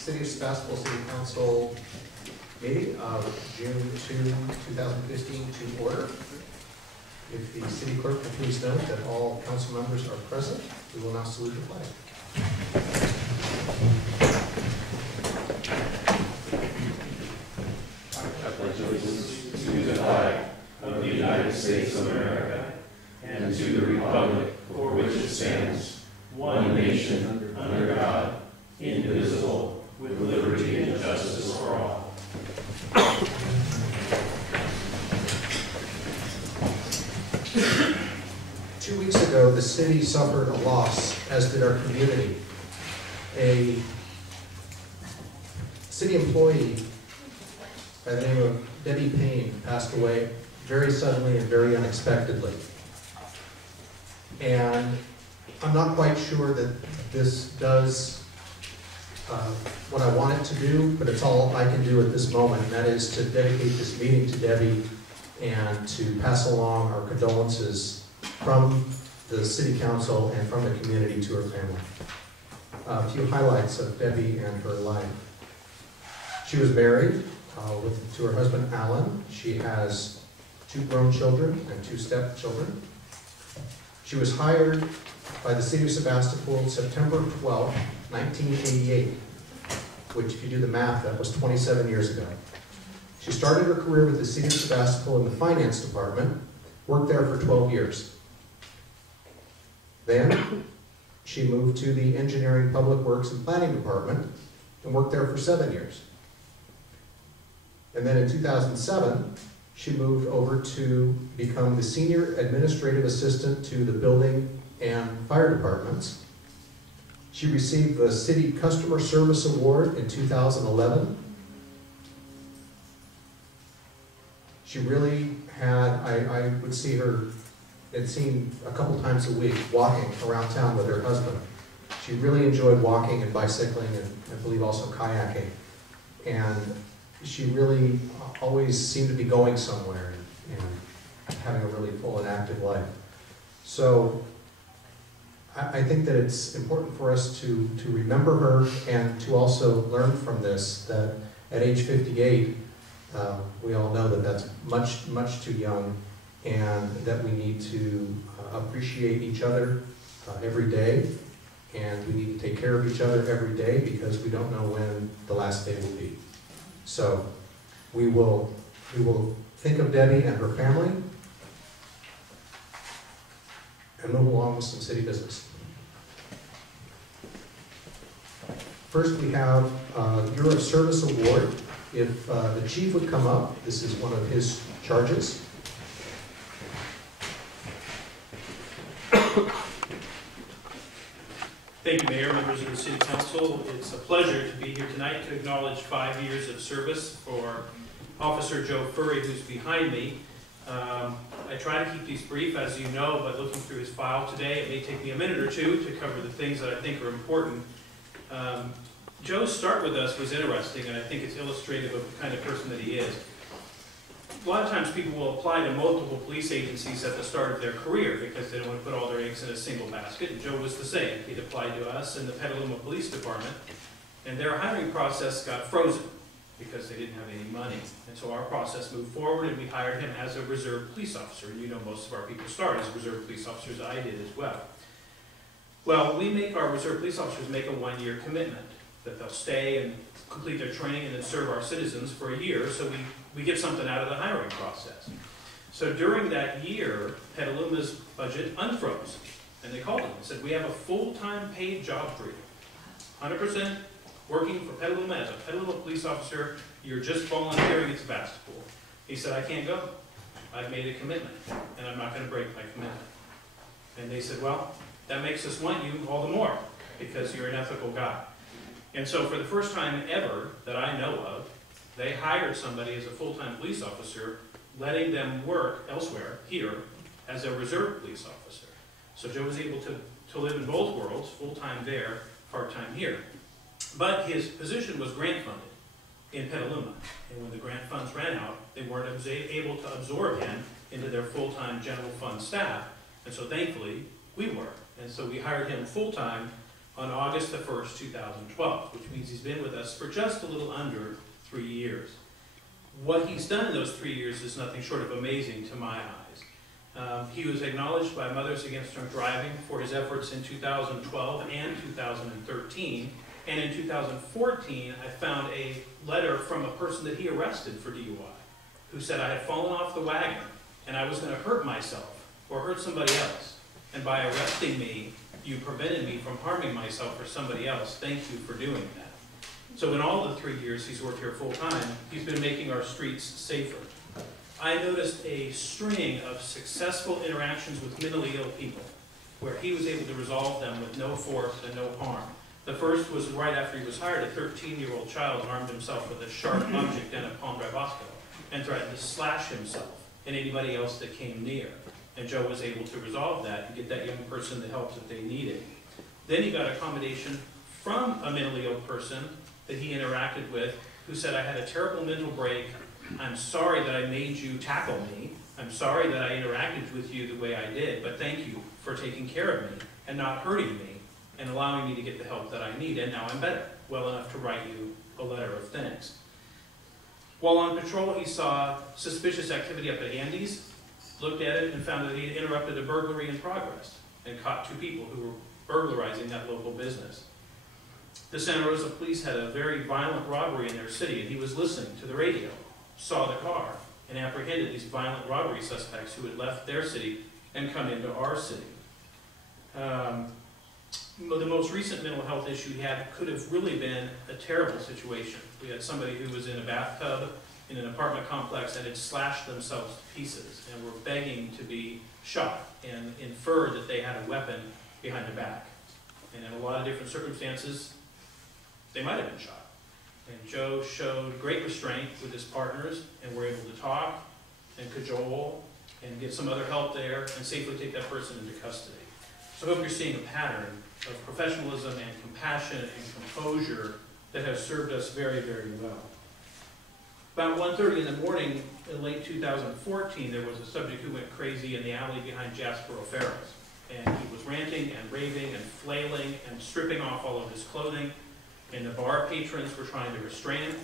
City of Sebastopol City Council meeting of June 2, 2015 to order. If the city clerk will please note that all council members are present, we will now salute the flag. I pledge allegiance to the flag of the United States of America and to the republic for which it stands, one nation, under God, indivisible, with liberty and justice for all. 2 weeks ago, the city suffered a loss, as did our community. A city employee by the name of Debbie Payne passed away very suddenly and very unexpectedly. And I'm not quite sure that this does what I want it to do, but it's all I can do at this moment, and that is to dedicate this meeting to Debbie and to pass along our condolences from the City Council and from the community to her family. A few highlights of Debbie and her life. She was married to her husband, Alan. She has 2 grown children and 2 stepchildren. She was hired by the City of Sebastopol September 12, 1988, which, if you do the math, that was 27 years ago. She started her career with the City of Sebastopol in the finance department, worked there for 12 years. Then she moved to the engineering, public works, and planning department and worked there for 7 years. And then in 2007, she moved over to become the senior administrative assistant to the building and fire departments. She received the City Customer Service Award in 2011. She really had, I would see her, it seemed a couple times a week, walking around town with her husband. She really enjoyed walking and bicycling and I believe also kayaking. And she really always seemed to be going somewhere and having a really full and active life. So I think that it's important for us to remember her and to also learn from this, that at age 58, we all know that that's much too young, and that we need to appreciate each other every day, and we need to take care of each other every day because we don't know when the last day will be. So we will think of Debbie and her family and move along with some city business. First, we have Year of Service Award. If the chief would come up, this is one of his charges. Thank you, Mayor, members of the City Council. It's a pleasure to be here tonight to acknowledge 5 years of service for Officer Joe Furry, who's behind me. I try to keep these brief, as you know, but looking through his file today, it may take me a minute or two to cover the things that I think are important. Joe's start with us was interesting, and I think it's illustrative of the kind of person that he is. A lot of times people will apply to multiple police agencies at the start of their career because they don't want to put all their eggs in a single basket, and Joe was the same. He'd applied to us in the Petaluma Police Department, and their hiring process got frozen because they didn't have any money. And so our process moved forward, and we hired him as a reserve police officer. And you know most of our people start as reserve police officers. I did as well. Well, we make our reserve police officers make a 1-year commitment that they'll stay and complete their training and then serve our citizens for a year, so we get something out of the hiring process. So during that year, Petaluma's budget unfroze, and they called him and said, we have a full-time paid job for you, 100% working for Petaluma as a Petaluma police officer, you're just volunteering at Sebastopol. He said, I can't go. I've made a commitment, and I'm not going to break my commitment. And they said, well, that makes us want you all the more, because you're an ethical guy. And so for the first time ever that I know of, they hired somebody as a full-time police officer, letting them work elsewhere, here, as a reserve police officer. So Joe was able to live in both worlds, full-time there, part-time here. But his position was grant-funded in Petaluma. And when the grant funds ran out, they weren't able to absorb him into their full-time general fund staff. And so thankfully, we were. And so we hired him full-time on August the 1st, 2012, which means he's been with us for just a little under 3 years. What he's done in those 3 years is nothing short of amazing to my eyes. He was acknowledged by Mothers Against Drunk Driving for his efforts in 2012 and 2013. And in 2014, I found a letter from a person that he arrested for DUI, who said, I had fallen off the wagon and I was going to hurt myself or hurt somebody else. And by arresting me, you prevented me from harming myself or somebody else. Thank you for doing that. So in all the 3 years he's worked here full time, he's been making our streets safer. I noticed a string of successful interactions with mentally ill people where he was able to resolve them with no force and no harm. The first was right after he was hired. A 13-year-old child armed himself with a sharp object down at Palm Drive Hospital and threatened to slash himself and anybody else that came near. And Joe was able to resolve that and get that young person the help that they needed. Then he got accommodation from a mentally ill person that he interacted with who said, I had a terrible mental break. I'm sorry that I made you tackle me. I'm sorry that I interacted with you the way I did, but thank you for taking care of me and not hurting me and allowing me to get the help that I need, and now I'm better, well enough to write you a letter of thanks. While on patrol, he saw suspicious activity up at Andy's, looked at it, and found that he had interrupted a burglary in progress and caught 2 people who were burglarizing that local business. The Santa Rosa police had a very violent robbery in their city, and he was listening to the radio, saw the car, and apprehended these violent robbery suspects who had left their city and come into our city. The most recent mental health issue he had could have really been a terrible situation. We had somebody who was in a bathtub in an apartment complex and had slashed themselves to pieces and were begging to be shot and inferred that they had a weapon behind their back. And in a lot of different circumstances, they might have been shot. And Joe showed great restraint with his partners and were able to talk and cajole and get some other help there and safely take that person into custody. So I hope you're seeing a pattern of professionalism and compassion and composure that has served us very, very well. About 1:30 in the morning in late 2014, there was a subject who went crazy in the alley behind Jasper O'Farrell's. And he was ranting and raving and flailing and stripping off all of his clothing. And the bar patrons were trying to restrain him.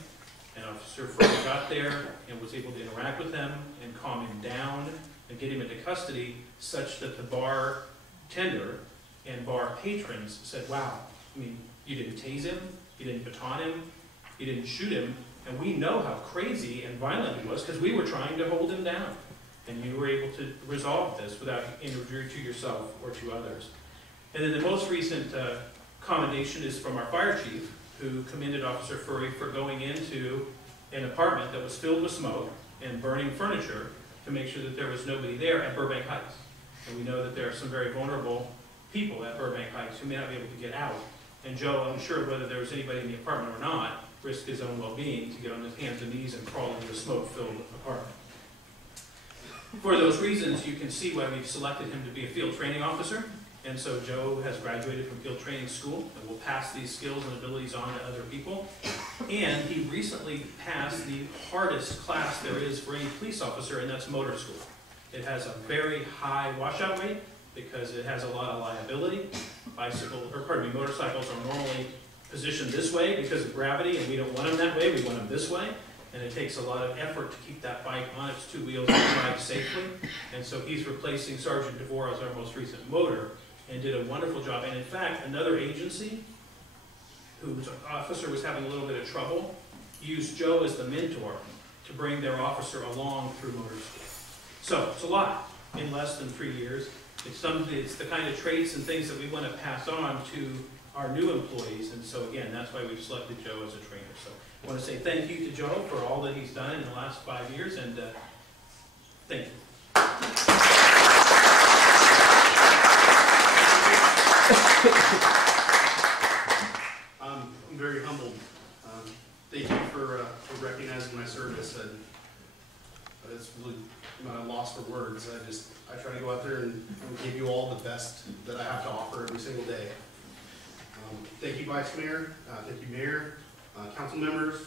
And Officer Furley got there and was able to interact with him and calm him down and get him into custody, such that the bar tender and bar patrons said, wow, I mean, you didn't tase him, you didn't baton him, you didn't shoot him, and we know how crazy and violent he was because we were trying to hold him down. And you were able to resolve this without injury to yourself or to others. And then the most recent commendation is from our fire chief, who commended Officer Furry for going into an apartment that was filled with smoke and burning furniture to make sure that there was nobody there at Burbank Heights. And we know that there are some very vulnerable people at Burbank Heights who may not be able to get out. And Joe, unsure whether there was anybody in the apartment or not, risked his own well-being to get on his hands and knees and crawl into a smoke-filled apartment. For those reasons, you can see why we've selected him to be a field training officer. And so Joe has graduated from field training school and will pass these skills and abilities on to other people. And he recently passed the hardest class there is for any police officer, and that's motor school. It has a very high washout rate because it has a lot of liability. Motorcycles are normally positioned this way because of gravity, and we don't want them that way, we want them this way. And it takes a lot of effort to keep that bike on its 2 wheels and drive safely. And so he's replacing Sergeant DeVore as our most recent motor and did a wonderful job. And in fact, another agency whose officer was having a little bit of trouble used Joe as the mentor to bring their officer along through motor school. So it's a lot in less than 3 years. It's the kind of traits and things that we want to pass on to our new employees. And so again, that's why we've selected Joe as a trainer. So I want to say thank you to Joe for all that he's done in the last 5 years, and thank you. I'm very humbled. Thank you for recognizing my service. And it's really not a loss for words. I try to go out there and give you all the best that I have to offer every single day. Thank you, Vice Mayor. Thank you, Mayor, council members.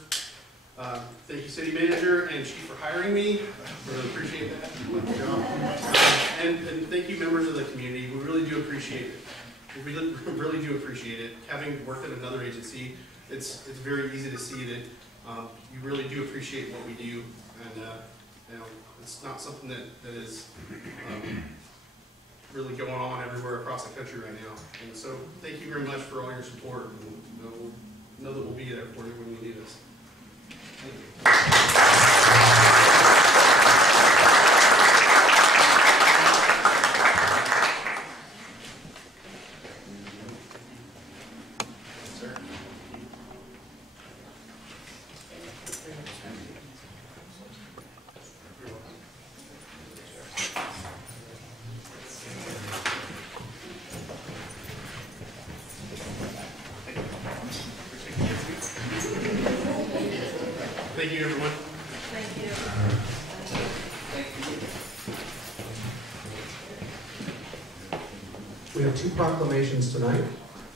Thank you, City Manager and Chief, for hiring me. Really appreciate that. And thank you, members of the community. We really do appreciate it. We really do appreciate it. Having worked at another agency, it's very easy to see that you really do appreciate what we do, and you know, it's not something that is really going on everywhere across the country right now. And so, thank you very much for all your support. And, you know, we'll know that we'll be there for you when you need us. Thank you. Thank you, everyone. Thank you. We have two proclamations tonight.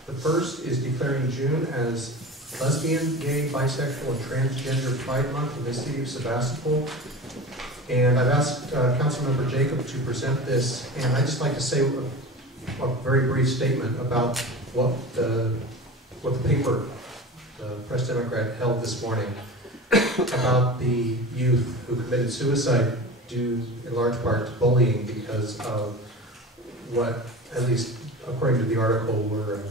The first is declaring June as Lesbian, Gay, Bisexual, and Transgender Pride Month in the city of Sebastopol. And I've asked Councilmember Jacob to present this, and I'd just like to say a very brief statement about what the paper, the Press Democrat, held this morning about the youth who committed suicide due in large part to bullying because of what, at least according to the article, were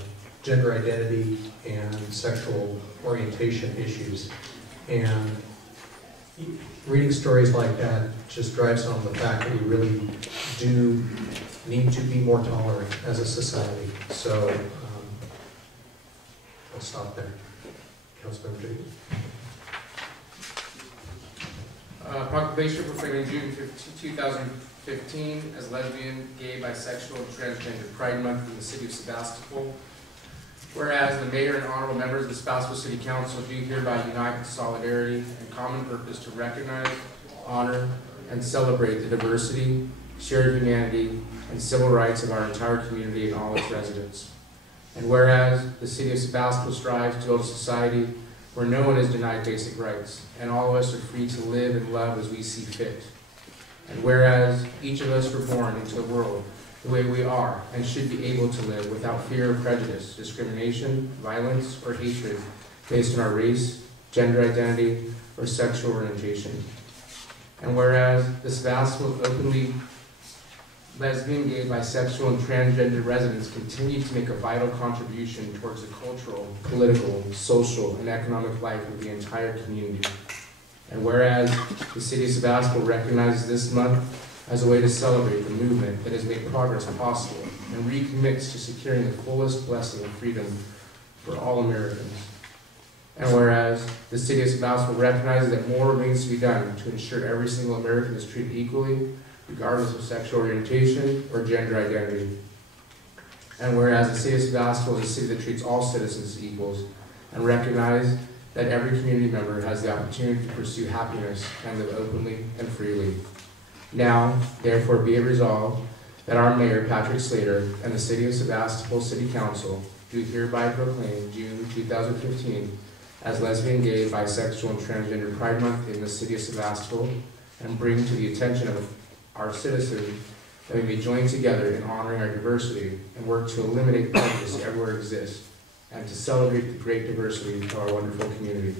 gender identity and sexual orientation issues. And reading stories like that just drives home the fact that we really do need to be more tolerant as a society. So I'll stop there. Councilmember Jacob. Proclamation proclaiming June 2015 as Lesbian, Gay, Bisexual, and Transgender Pride Month in the city of Sebastopol. Whereas the mayor and honorable members of the Sebastopol City Council do hereby unite in solidarity and common purpose to recognize, honor, and celebrate the diversity, shared humanity, and civil rights of our entire community and all its residents. And whereas the city of Sebastopol strives to build a society where no one is denied basic rights, and all of us are free to live and love as we see fit. And whereas each of us were born into the world the way we are and should be able to live without fear of prejudice, discrimination, violence, or hatred based on our race, gender identity, or sexual orientation. And whereas the Sebastopol openly lesbian, gay, bisexual, and transgender residents continue to make a vital contribution towards the cultural, political, social, and economic life of the entire community. And whereas the city of Sebastopol recognizes this month as a way to celebrate the movement that has made progress possible and recommits to securing the fullest blessing of freedom for all Americans. And whereas the city of Sebastopol recognizes that more remains to be done to ensure every single American is treated equally, regardless of sexual orientation or gender identity. And whereas the city of Sebastopol is a city that treats all citizens as equals and recognize that every community member has the opportunity to pursue happiness and live openly and freely. Now, therefore, be it resolved that our Mayor, Patrick Slater, and the City of Sebastopol City Council do hereby proclaim June 2015 as Lesbian, Gay, Bisexual, and Transgender Pride Month in the City of Sebastopol, and bring to the attention of our citizens that we may join together in honoring our diversity and work to eliminate prejudice everywhere it exists, and to celebrate the great diversity of our wonderful community.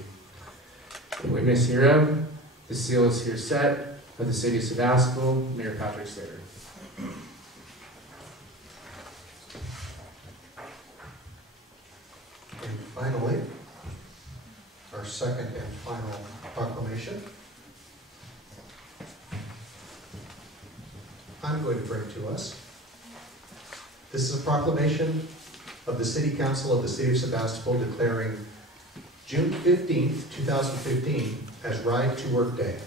In witness hereof, the seal is here set of the City of Sebastopol, Mayor Patrick Slater. And finally, our second and final proclamation. I'm going to bring to us. This is a proclamation of the City Council of the City of Sebastopol declaring June 15th, 2015 as Ride to Work Day.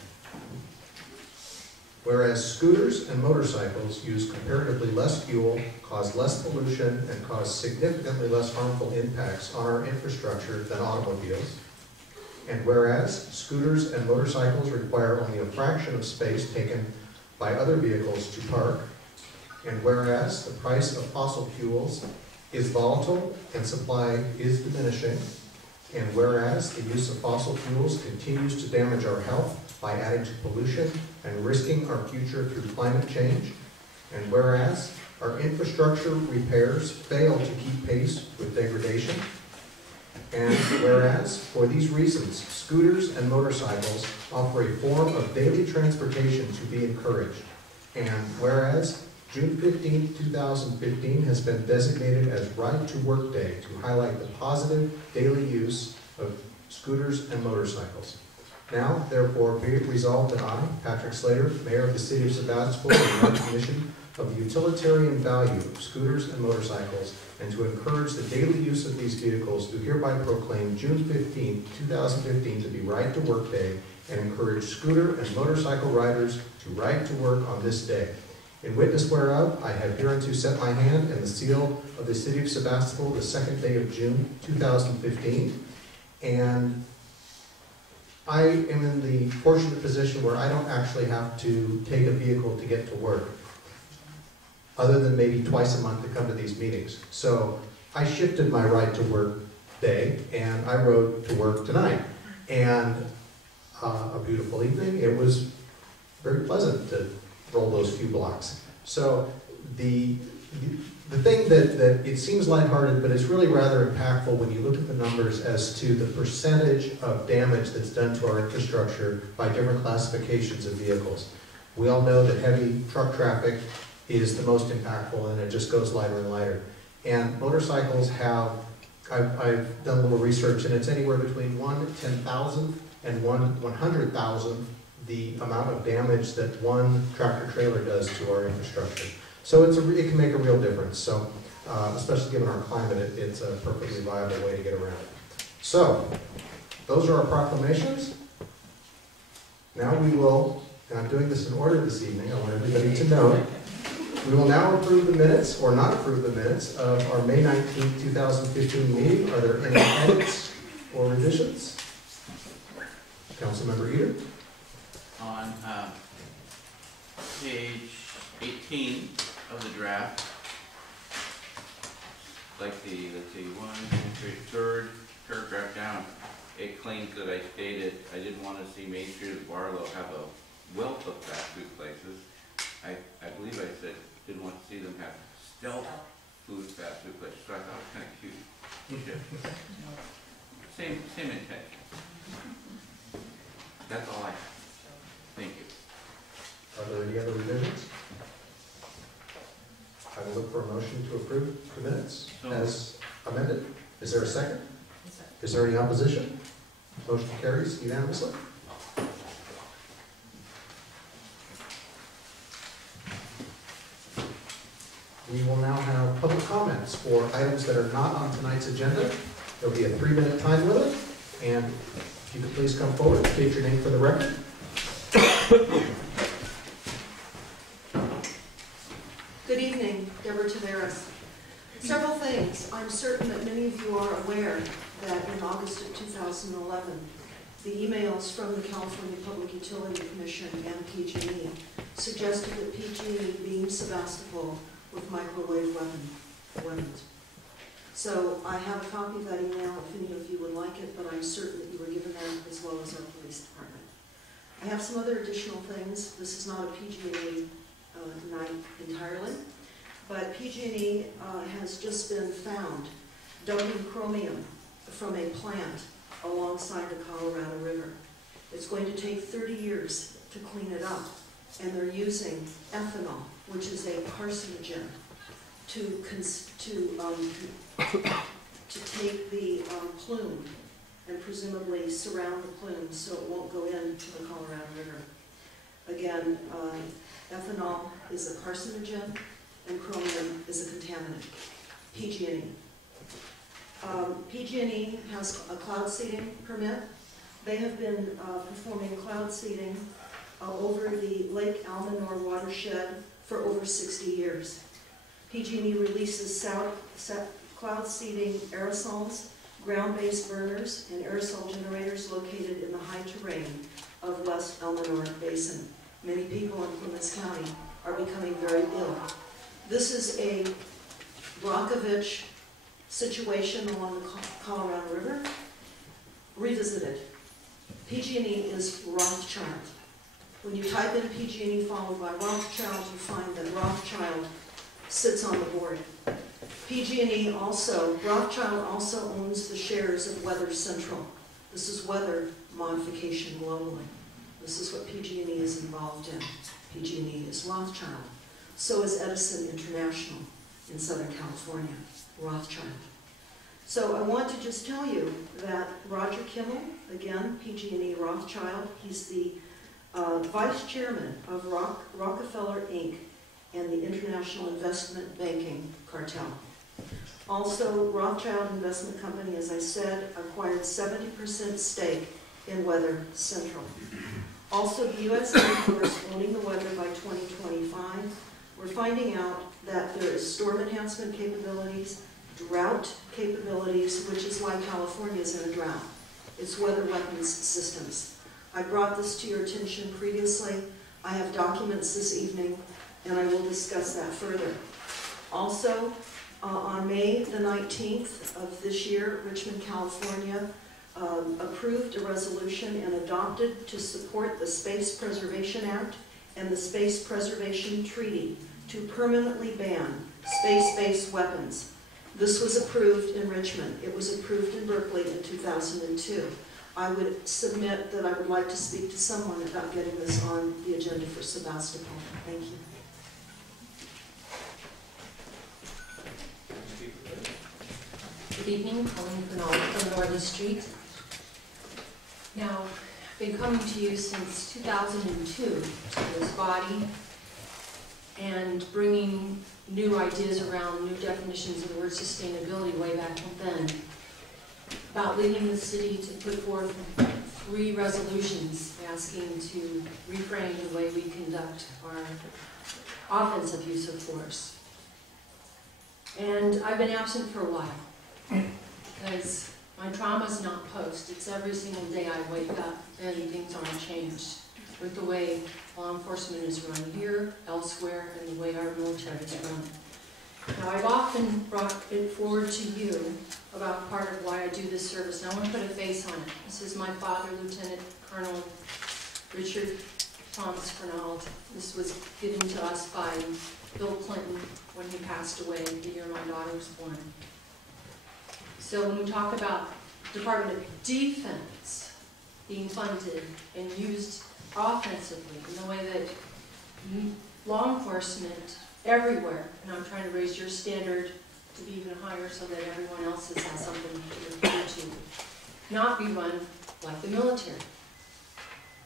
Whereas scooters and motorcycles use comparatively less fuel, cause less pollution, and cause significantly less harmful impacts on our infrastructure than automobiles. And whereas scooters and motorcycles require only a fraction of space taken by other vehicles to park. And whereas the price of fossil fuels is volatile and supply is diminishing. And whereas the use of fossil fuels continues to damage our health by adding to pollution and risking our future through climate change. And whereas Our infrastructure repairs fail to keep pace with degradation. And whereas, for these reasons, scooters and motorcycles offer a form of daily transportation to be encouraged. And whereas, June 15, 2015 has been designated as Ride to Work Day to highlight the positive daily use of scooters and motorcycles. Now, therefore, be it resolved that I, Patrick Slater, Mayor of the City of Sebastopol, in recognition of the utilitarian value of scooters and motorcycles, and to encourage the daily use of these vehicles, do hereby proclaim June 15, 2015 to be Ride to Work Day, and encourage scooter and motorcycle riders to ride to work on this day. In witness whereof, I have hereunto set my hand and the seal of the City of Sebastopol the 2nd day of June 2015, and I am in the fortunate position where I don't actually have to take a vehicle to get to work, other than maybe twice a month to come to these meetings. So I shifted my ride to work day, and I rode to work tonight. And a beautiful evening. It was very pleasant to roll those few blocks. So the thing that it seems lighthearted, but it's really rather impactful when you look at the numbers as to the percentage of damage that's done to our infrastructure by different classifications of vehicles. We all know that heavy truck traffic is the most impactful, and it just goes lighter and lighter. And motorcycles have, I've done a little research, and it's anywhere between 1/10,000 and 100,000 the amount of damage that one tractor trailer does to our infrastructure. So it can make a real difference. So, especially given our climate, it's a perfectly viable way to get around it. So, those are our proclamations. Now we will, and I'm doing this in order this evening, I want everybody to know, we will now approve the minutes, or not approve the minutes, of our May 19, 2015 meeting. Are there any edits or revisions? Councilmember Eder? On page 18 of the draft, like the, let's see, 1, 2, 3, third paragraph down, it claims that I stated I didn't want to see Main Street of Barlow have a wealth of fast food places. I believe I said didn't want to see them have stealth food fast food places, so I thought it was kind of cute. Same intention. That's all I have. Thank you. Are there any other revisions? I will look for a motion to approve the minutes as amended. Is there a second? Is there any opposition? Motion carries unanimously. We will now have public comments for items that are not on tonight's agenda. There will be a 3-minute time limit, and if you could please come forward, state your name for the record. Good evening, Deborah Taveras. Several things. I'm certain that many of you are aware that in August of 2011, the emails from the California Public Utility Commission and PG&E suggested that PG&E beamed Sebastopol with microwave weapons. So I have a copy of that email if any of you would like it, but I'm certain that you were given that as well as our police department. I have some other additional things. This is not a PG&E night entirely, but PG&E has just been found dumping chromium from a plant alongside the Colorado River. It's going to take 30 years to clean it up, and they're using ethanol, which is a carcinogen, to take the plume and presumably surround the plume so it won't go into the Colorado River. Again, ethanol is a carcinogen and chromium is a contaminant. PG&E. PG&E has a cloud seeding permit. They have been performing cloud seeding over the Lake Almanor watershed for over 60 years. PG&E releases cloud seeding aerosols, ground-based burners, and aerosol generators located in the high terrain of West Almanor Basin. Many people in Plymouth County are becoming very ill. This is a Brockovich situation along the Colorado River, revisited. PG&E is Rothschild. When you type in PG&E followed by Rothschild, you find that Rothschild sits on the board. PG&E also, Rothschild also owns the shares of Weather Central. This is weather modification globally. This is what PG&E is involved in. PG&E is Rothschild. So is Edison International in Southern California, Rothschild. So I want to just tell you that Roger Kimmel, again, PG&E Rothschild, he's the vice chairman of Rockefeller Inc. and the International Investment Banking Cartel. Also, Rothschild Investment Company, as I said, acquired 70% stake in Weather Central. Also, the U.S. Air Force owning the weather by 2025. We're finding out that there is storm enhancement capabilities, drought capabilities, which is why California is in a drought. It's weather weapons systems. I brought this to your attention previously. I have documents this evening, and I will discuss that further. Also, on May the 19th of this year, Richmond, California, approved a resolution and adopted to support the Space Preservation Act and the Space Preservation Treaty to permanently ban space-based weapons. This was approved in Richmond. It was approved in Berkeley in 2002. I would submit that I would like to speak to someone about getting this on the agenda for Sebastopol. Thank you. Good evening, Colleen Fernald from Northern Street. Now, I've been coming to you since 2002 to this body and bringing new ideas around new definitions of the word sustainability way back then, about leading the city to put forth 3 resolutions asking to reframe the way we conduct our offensive use of force. And I've been absent for a while because my trauma's not post. It's every single day I wake up and things aren't changed with the way law enforcement is run here, elsewhere, and the way our military is run. Now, I've often brought it forward to you about part of why I do this service, and I want to put a face on it. This is my father, Lieutenant Colonel Richard Thomas Fernald. This was given to us by Bill Clinton when he passed away the year my daughter was born. So when we talk about Department of Defense being funded and used offensively in the way that law enforcement everywhere, and I'm trying to raise your standard to be even higher so that everyone else's has something to refer to, not be run like the military,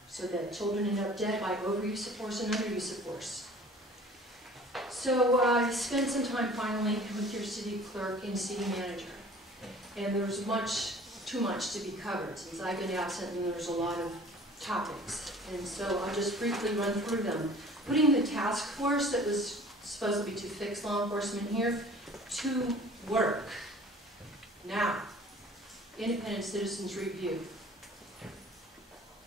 so that children end up dead by overuse of force and underuse of force. So I spent some time finally with your city clerk and city manager, and there was too much to be covered since I've been absent, and there's a lot of topics. And so I'll just briefly run through them. Putting the task force that was supposed to be to fix law enforcement here to work now. Independent citizens review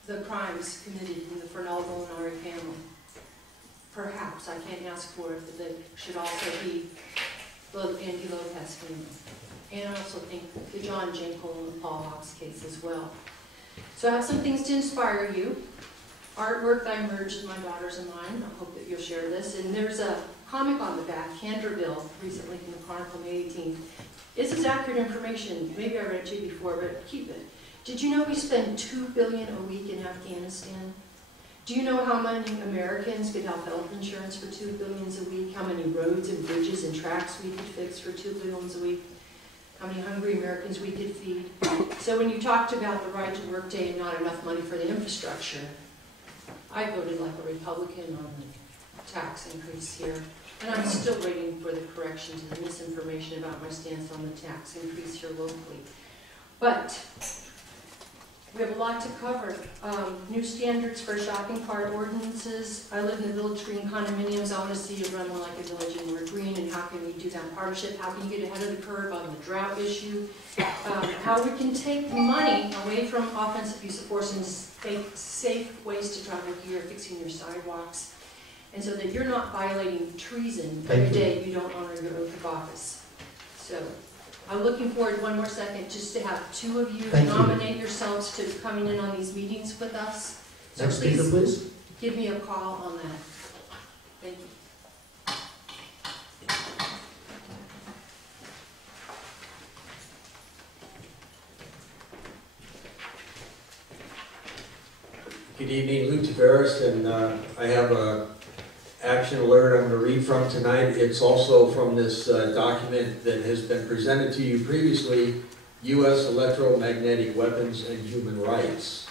the crimes committed in the Fernald Molinari family. Perhaps, I can't ask for it, but they should also be the Andy Lopez family. And I also think the John Jenkel and Paul Hawks case as well. So I have some things to inspire you. Artwork that I merged with my daughters and mine. I hope that you'll share this. And there's a comic on the back, Canterville, recently from the Chronicle, May 18th. This is accurate information. Maybe I read it to you before, but keep it. Did you know we spend $2 billion a week in Afghanistan? Do you know how many Americans could have health insurance for $2 billion a week? How many roads and bridges and tracks we could fix for $2 billion a week? How many hungry Americans we could feed? So when you talked about the Right to Work Day and not enough money for the infrastructure, I voted like a Republican on the tax increase here. And I'm still waiting for the correction to the misinformation about my stance on the tax increase here locally. But we have a lot to cover. New standards for shopping cart ordinances. I live in the Village Green condominiums. I want to see it run more like a village and more green. And how can we do that partnership? How can you get ahead of the curve on the drought issue? How we can take money away from offensive use of force and make safe ways to travel here, fixing your sidewalks, and so that you're not violating treason every day you don't honor your oath of office. So I'm looking forward, one more second, just to have 2 of you nominate yourselves to coming in on these meetings with us. So Next speaker, please. Give me a call on that. Thank you. Good evening, Lou Tavares, and I have a action alert I'm going to read from tonight. It's also from this document that has been presented to you previously, U.S. Electromagnetic Weapons and Human Rights.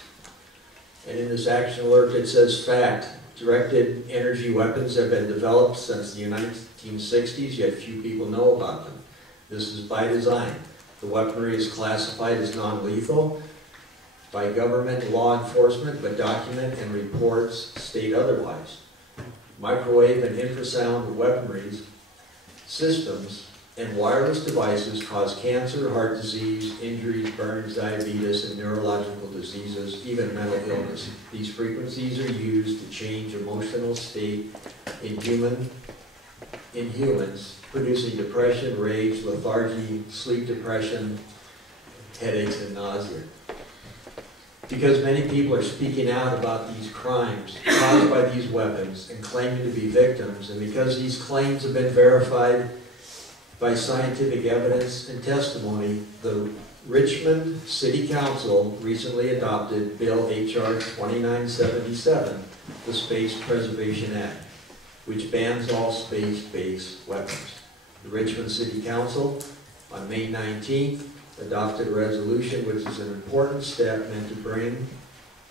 And in this action alert it says, fact, directed energy weapons have been developed since the 1960s, yet few people know about them. This is by design. The weaponry is classified as non-lethal by government law enforcement, but document and reports state otherwise. Microwave and infrasound weaponry systems and wireless devices cause cancer, heart disease, injuries, burns, diabetes, and neurological diseases, even mental illness. These frequencies are used to change emotional state in humans, producing depression, rage, lethargy, sleep depression, headaches, and nausea. Because many people are speaking out about these crimes caused by these weapons and claiming to be victims, and because these claims have been verified by scientific evidence and testimony, the Richmond City Council recently adopted Bill H.R. 2977, the Space Preservation Act, which bans all space-based weapons. The Richmond City Council, on May 19th, adopted a resolution which is an important step meant to bring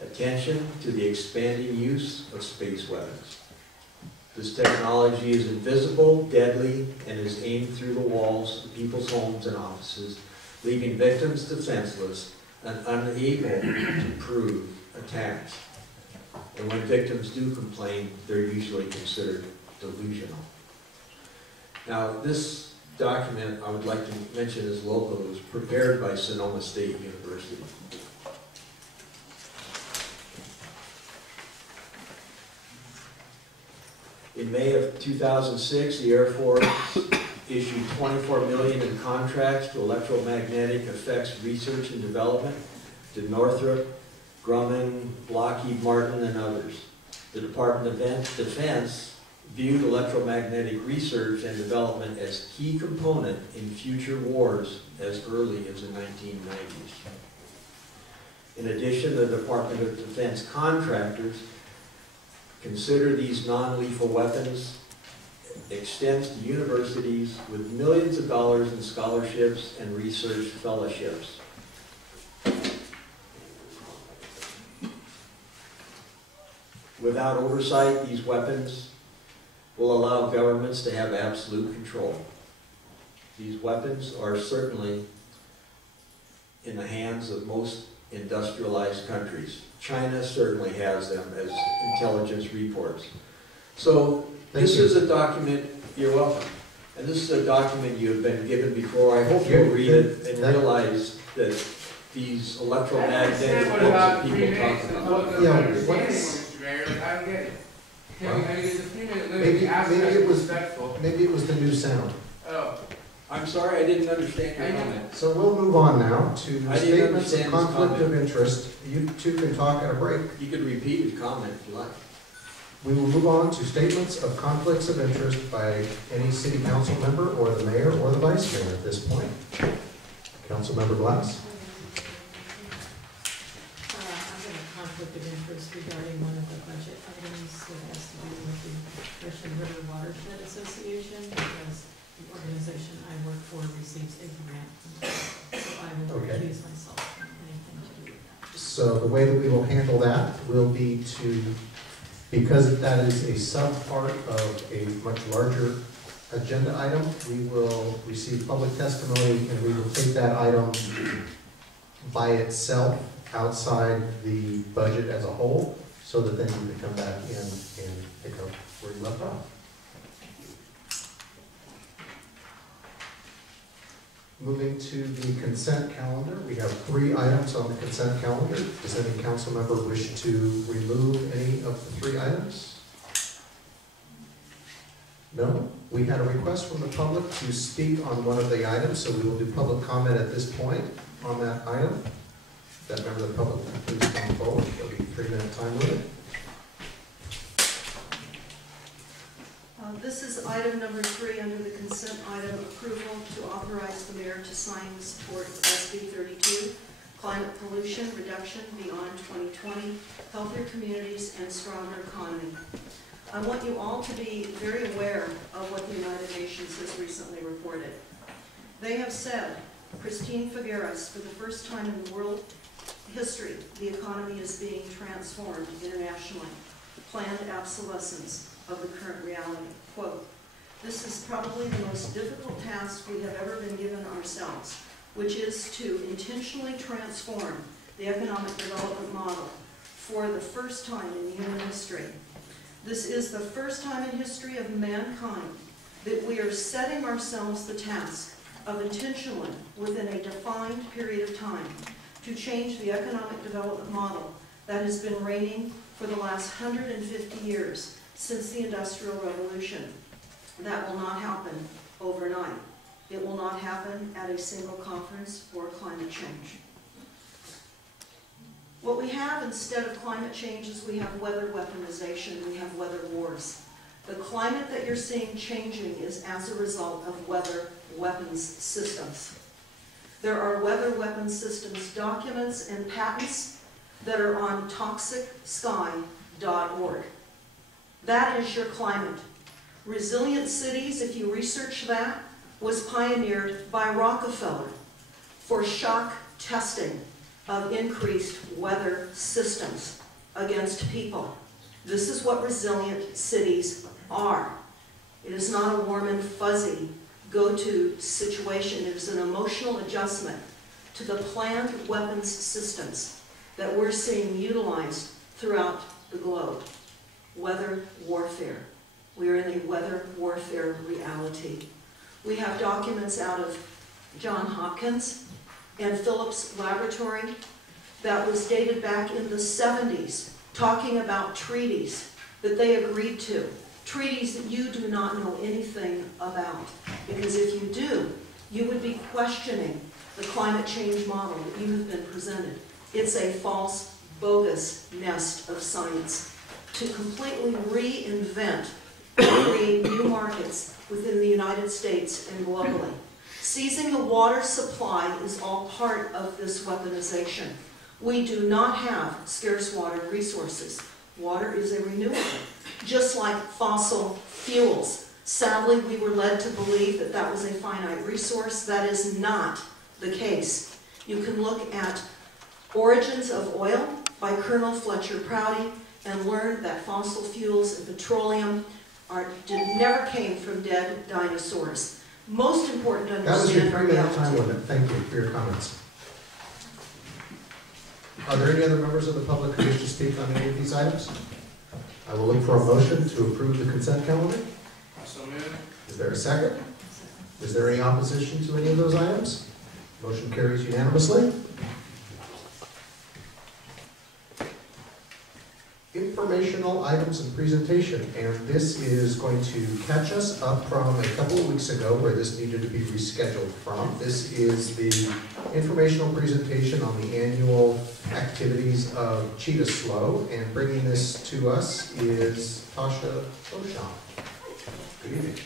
attention to the expanding use of space weapons. This technology is invisible, deadly, and is aimed through the walls of people's homes and offices, leaving victims defenseless and unable to prove attacks. And when victims do complain, they're usually considered delusional. Now, this document I would like to mention is local. It was prepared by Sonoma State University. In May of 2006, the Air Force issued $24 million in contracts to electromagnetic effects research and development to Northrop Grumman, Lockheed Martin, and others. The Department of Defense viewed electromagnetic research and development as key component in future wars as early as the 1990s. In addition, the Department of Defense contractors consider these non-lethal weapons extends to universities with millions of dollars in scholarships and research fellowships. Without oversight, these weapons will allow governments to have absolute control. These weapons are certainly in the hands of most industrialized countries. China certainly has them, as intelligence reports. So this is a document, you're welcome, and this is a document you have been given before. I hope you'll read it and realize that these electromagnetic books that people talk about. Yeah, I don't get it. Maybe it was the new sound. Oh. I'm sorry, I didn't understand your comment. So we'll move on now to I didn't statements of understand his conflict of comment. interest. You two can talk at a break. You could repeat his comment if you like. We will move on to statements of conflicts of interest by any city council member or the mayor or the vice mayor at this point. Councilmember Glass. I have a conflict of interest regarding one of the budget items that has to do with the Russian River Watershed Association, because the organization I work for receives a grant from them. So I will recuse myself from anything to do with that. So the way that we will handle that will be to, because that is a sub-part of a much larger agenda item, we will receive public testimony and we will take that item by itself outside the budget as a whole, so that then you can come back in and pick up where you left off. Moving to the consent calendar, we have 3 items on the consent calendar. Does any council member wish to remove any of the 3 items? No? We had a request from the public to speak on one of the items, so we will do public comment at this point on that item. If that member of the public can please come forward. There'll be a 3-minute time limit. This is item number 3 under the consent item, approval to authorize the mayor to sign the support of SB 32, climate pollution reduction beyond 2020, healthier communities, and stronger economy. I want you all to be very aware of what the United Nations has recently reported. They have said, Christine Figueres, for the first time in world history, the economy is being transformed internationally. Planned obsolescence of the current reality. Quote, "This is probably the most difficult task we have ever been given ourselves, which is to intentionally transform the economic development model for the first time in human history. This is the first time in history of mankind that we are setting ourselves the task of intentionally, within a defined period of time, to change the economic development model that has been reigning for the last 150 years since the Industrial Revolution. That will not happen overnight. It will not happen at a single conference or climate change. What we have instead of climate change is we have weather weaponization, we have weather wars. The climate that you're seeing changing is as a result of weather weapons systems. There are weather weapons systems documents and patents that are on toxicsky.org. That is your climate. Resilient Cities, if you research that, was pioneered by Rockefeller for shock testing of increased weather systems against people. This is what resilient cities are. It is not a warm and fuzzy go-to situation. It is an emotional adjustment to the planned weapons systems that we're seeing utilized throughout the globe. Weather warfare. We are in a weather warfare reality. We have documents out of Johns Hopkins and Phillips Laboratory that was dated back in the 70s, talking about treaties that they agreed to. Treaties that you do not know anything about. Because if you do, you would be questioning the climate change model that you have been presented. It's a false, bogus nest of science to completely reinvent and create new markets within the United States and globally. Seizing the water supply is all part of this weaponization. We do not have scarce water resources. Water is a renewable, just like fossil fuels. Sadly, we were led to believe that that was a finite resource. That is not the case. You can look at Origins of Oil by Colonel Fletcher Prouty and learn that fossil fuels and petroleum never came from dead dinosaurs. Most important to That was your understand 3-minute time reality. limit. Thank you for your comments. Are there any other members of the public who wish to speak on any of these items? I will look for a motion to approve the consent calendar. So moved. Is there a second? Is there any opposition to any of those items? Motion carries unanimously. Informational items and presentation, and this is going to catch us up from a couple of weeks ago where this needed to be rescheduled from. This is the informational presentation on the annual activities of Cheetah Slow, and bringing this to us is Tasha Beauchamp. Good evening.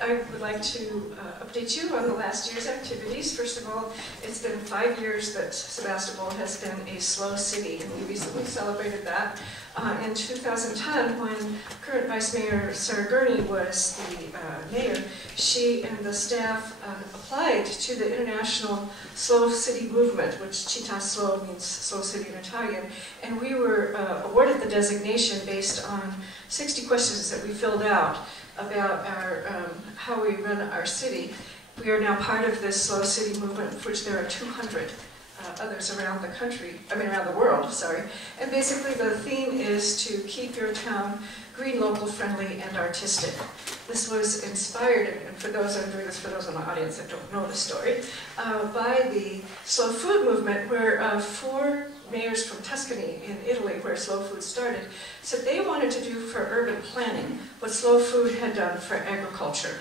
I would like to update you on the last year's activities. First of all, it's been 5 years that Sebastopol has been a slow city, and we recently celebrated that. In 2010, when current Vice Mayor Sarah Gurney was the mayor, she and the staff applied to the International Slow City Movement, which Città Slow means slow city in Italian, and we were awarded the designation based on 60 questions that we filled out about how we run our city. We are now part of this slow city movement, of which there are 200 others around the country, around the world, sorry. And basically the theme is to keep your town green, local, friendly, and artistic. This was inspired, and for those, I'm doing this for those in the audience that don't know the story, by the slow food movement, where 4 mayors from Tuscany in Italy, where slow food started, said they wanted to do for urban planning what slow food had done for agriculture.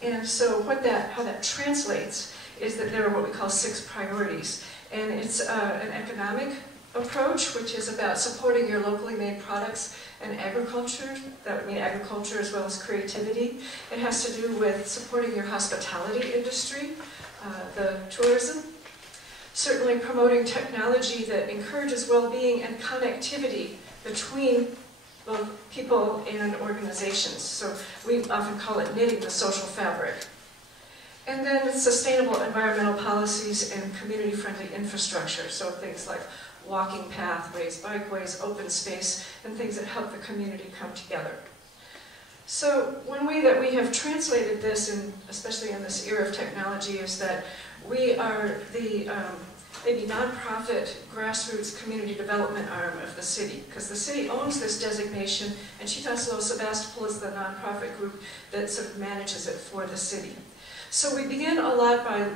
And so how that translates is that there are what we call 6 priorities. And it's an economic approach, which is about supporting your locally made products and agriculture. That would mean agriculture as well as creativity. It has to do with supporting your hospitality industry, the tourism. Certainly promoting technology that encourages well-being and connectivity between both people and organizations. So we often call it knitting the social fabric. And then sustainable environmental policies and community-friendly infrastructure. So things like walking pathways, bikeways, open space, and things that help the community come together. So one way that we have translated this, especially in this era of technology, is that we are the maybe nonprofit grassroots community development arm of the city, because the city owns this designation, and Città Slow Sebastopol is the nonprofit group that sort of manages it for the city. So we begin a lot by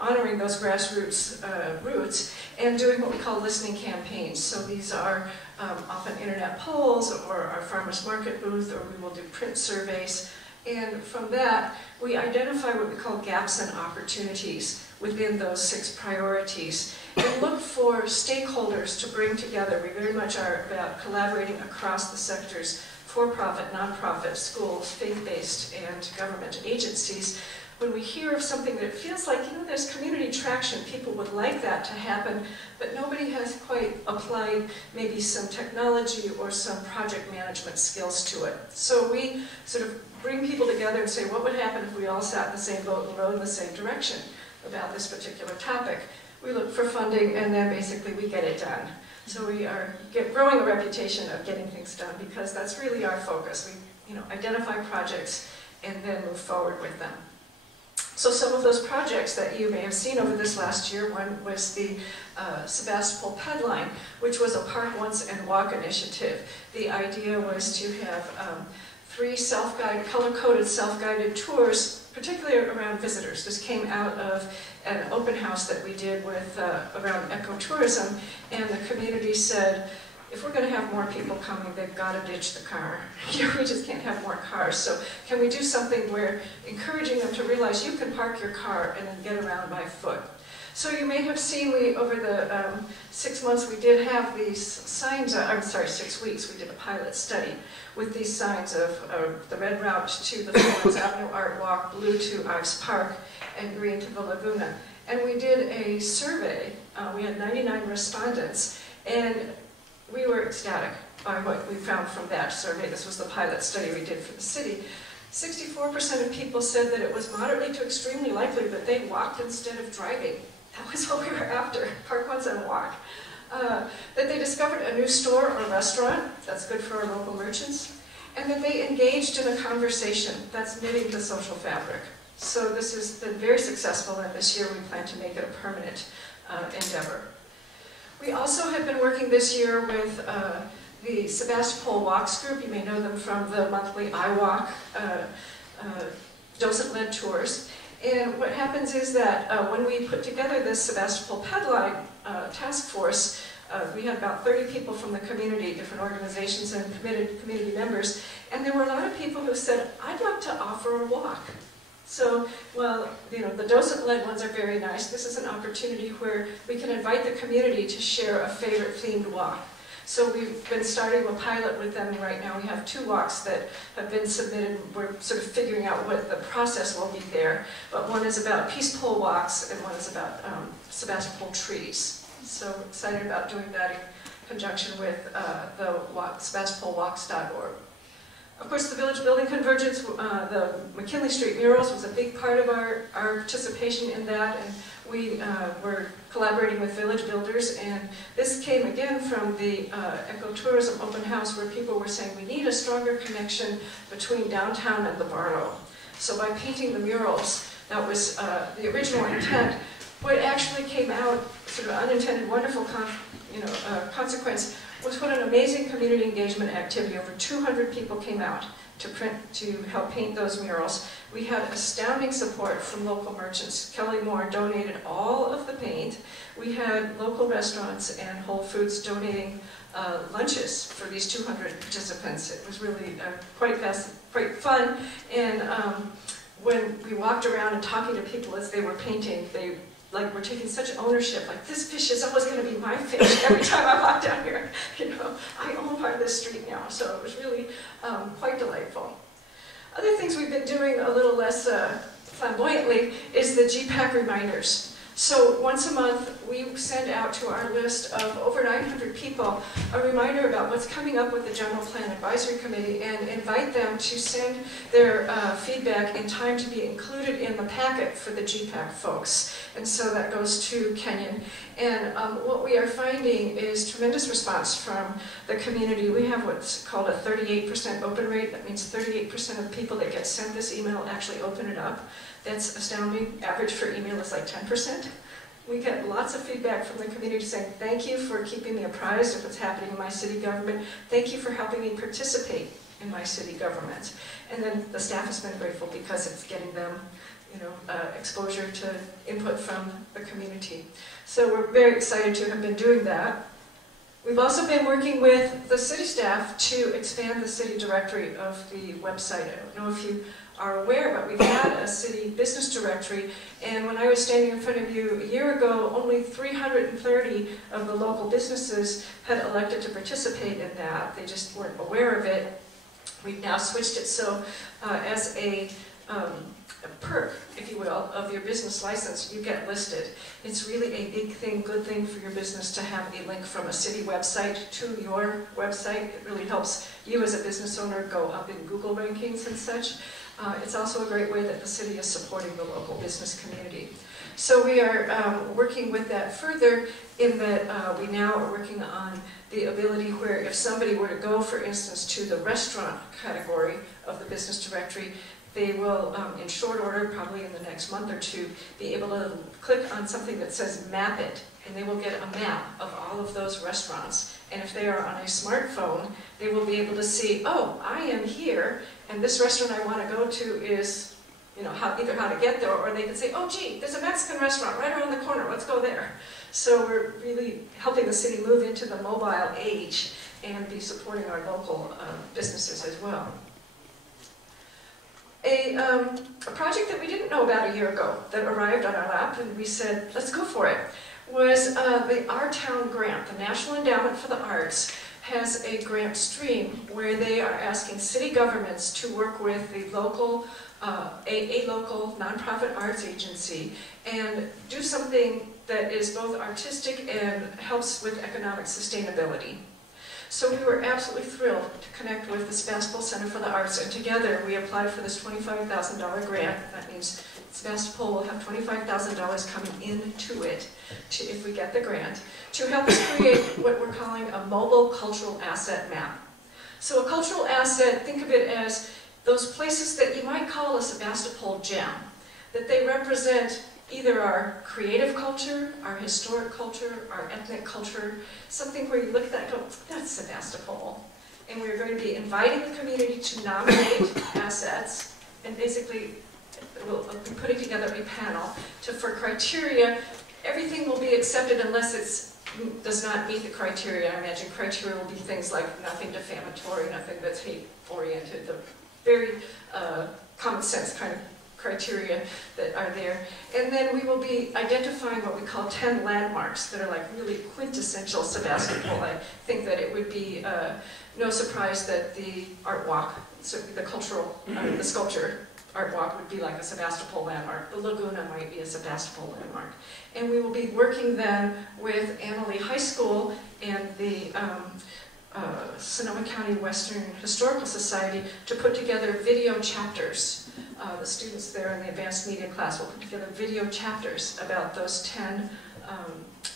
honoring those grassroots roots and doing what we call listening campaigns. So these are often internet polls or our farmers market booth, or we will do print surveys. And from that, we identify what we call gaps and opportunities within those 6 priorities and look for stakeholders to bring together. We very much are about collaborating across the sectors, for-profit, nonprofit, schools, faith-based, and government agencies. When we hear of something that feels like, there's community traction, people would like that to happen, but nobody has quite applied maybe some technology or some project management skills to it. So we sort of bring people together and say, what would happen if we all sat in the same boat and rowed in the same direction about this particular topic? We look for funding, and then basically we get it done. So we are growing a reputation of getting things done, because that's really our focus. We identify projects and then move forward with them. So some of those projects that you may have seen over this last year, one was the Sebastopol Pedline, which was a Park Once and Walk initiative. The idea was to have 3 color-coded self-guided tours, particularly around visitors. This came out of an open house that we did with around ecotourism, and the community said, if we're going to have more people coming, they've got to ditch the car. We just can't have more cars. So can we do something where encouraging them to realize you can park your car and then get around by foot? So you may have seen over the 6 months we did have these signs, 6 weeks, we did a pilot study with these signs of the red route to the Florence Avenue Art Walk, blue to Ives Park, and green to the Laguna. And we did a survey. We had 99 respondents, and we were ecstatic by what we found from that survey. This was the pilot study we did for the city. 64% of people said that it was moderately to extremely likely that they walked instead of driving. That was what we were after, park once and walk. That they discovered a new store or restaurant, that's good for our local merchants, and that they engaged in a conversation, that's knitting the social fabric. So this has been very successful, and this year we plan to make it a permanent endeavor. We also have been working this year with the Sebastopol Walks group. You may know them from the monthly iWalk docent-led tours. And what happens is that when we put together this Sebastopol Pedline task force, we had about 30 people from the community, different organizations and committed community members, and there were a lot of people who said, I'd like to offer a walk. So, well, the docent-led ones are very nice. This is an opportunity where we can invite the community to share a favorite themed walk. So we've been starting a pilot with them, and right now we have 2 walks that have been submitted. We're sort of figuring out what the process will be there. But one is about peace pole walks, and one is about Sebastopol trees. So excited about doing that in conjunction with the sebastopolwalks.org. Of course, the Village Building Convergence, the McKinley Street murals was a big part of our participation in that, and we were collaborating with village builders, and this came again from the ecotourism open house where people were saying we need a stronger connection between downtown and the Barlow. So by painting the murals, that was the original intent. What actually came out, sort of unintended wonderful consequence, was what an amazing community engagement activity. Over 200 people came out to help paint those murals. We had astounding support from local merchants. Kelly Moore donated all of the paint. We had local restaurants and Whole Foods donating lunches for these 200 participants. It was really quite fun. And when we walked around and talking to people as they were painting, they were taking such ownership, like this fish is always going to be my fish every time I walk down here. I own part of this street now, so it was really quite delightful. Other things we've been doing a little less flamboyantly is the GPAC reminders. So once a month, we send out to our list of over 900 people a reminder about what's coming up with the General Plan Advisory Committee and invite them to send their feedback in time to be included in the packet for the GPAC folks. And so that goes to Kenyon. And what we are finding is tremendous response from the community. We have what's called a 38% open rate. That means 38% of people that get sent this email actually open it up. That's astounding. Average for email is like 10%. We get lots of feedback from the community saying, thank you for keeping me apprised of what's happening in my city government. Thank you for helping me participate in my city government. And then the staff has been grateful because it's getting them exposure to input from the community. So we're very excited to have been doing that. We've also been working with the city staff to expand the city directory of the website. I don't know if you are aware, but we've had a city business directory, and when I was standing in front of you a year ago, only 330 of the local businesses had elected to participate in that. They just weren't aware of it. We've now switched it so as a perk, if you will, of your business license, you get listed. It's really a big thing, good thing for your business to have a link from a city website to your website. It really helps you as a business owner go up in Google rankings and such. It's also a great way that the city is supporting the local business community. So we are working with that further in that we now are working on the ability where if somebody were to go, for instance, to the restaurant category of the business directory, they will, in short order, probably in the next month or two, be able to click on something that says map it, and they will get a map of all of those restaurants. And if they are on a smartphone, they will be able to see, oh, I am here, and this restaurant I want to go to is, either how to get there, or they can say, oh, gee, there's a Mexican restaurant right around the corner, let's go there. So we're really helping the city move into the mobile age and be supporting our local businesses as well. A project that we didn't know about a year ago that arrived on our lap, and we said, let's go for it, was the Our Town Grant. The National Endowment for the Arts has a grant stream where they are asking city governments to work with the local, a local nonprofit arts agency and do something that is both artistic and helps with economic sustainability. So we were absolutely thrilled to connect with the Sebastopol Center for the Arts, and together we applied for this $25,000 grant. That means Sebastopol will have $25,000 coming into it if we get the grant, to help us create what we're calling a mobile cultural asset map. So a cultural asset, think of it as those places that you might call a Sebastopol gem, that they represent either our creative culture, our historic culture, our ethnic culture, something where you look at that and go, that's Sebastopol. And we're going to be inviting the community to nominate assets, and basically we'll be putting together a panel for criteria. Everything will be accepted unless it does not meet the criteria. I imagine criteria will be things like nothing defamatory, nothing that's hate-oriented, the very common sense kind of criteria that are there. And then we will be identifying what we call 10 landmarks that are like really quintessential Sebastopol. I think that it would be no surprise that the art walk, certainly the cultural, the sculpture art walk would be like a Sebastopol landmark. The Laguna might be a Sebastopol landmark. And we will be working then with Annalee High School and the Sonoma County Western Historical Society to put together video chapters. The students there in the advanced media class will put together video chapters about those 10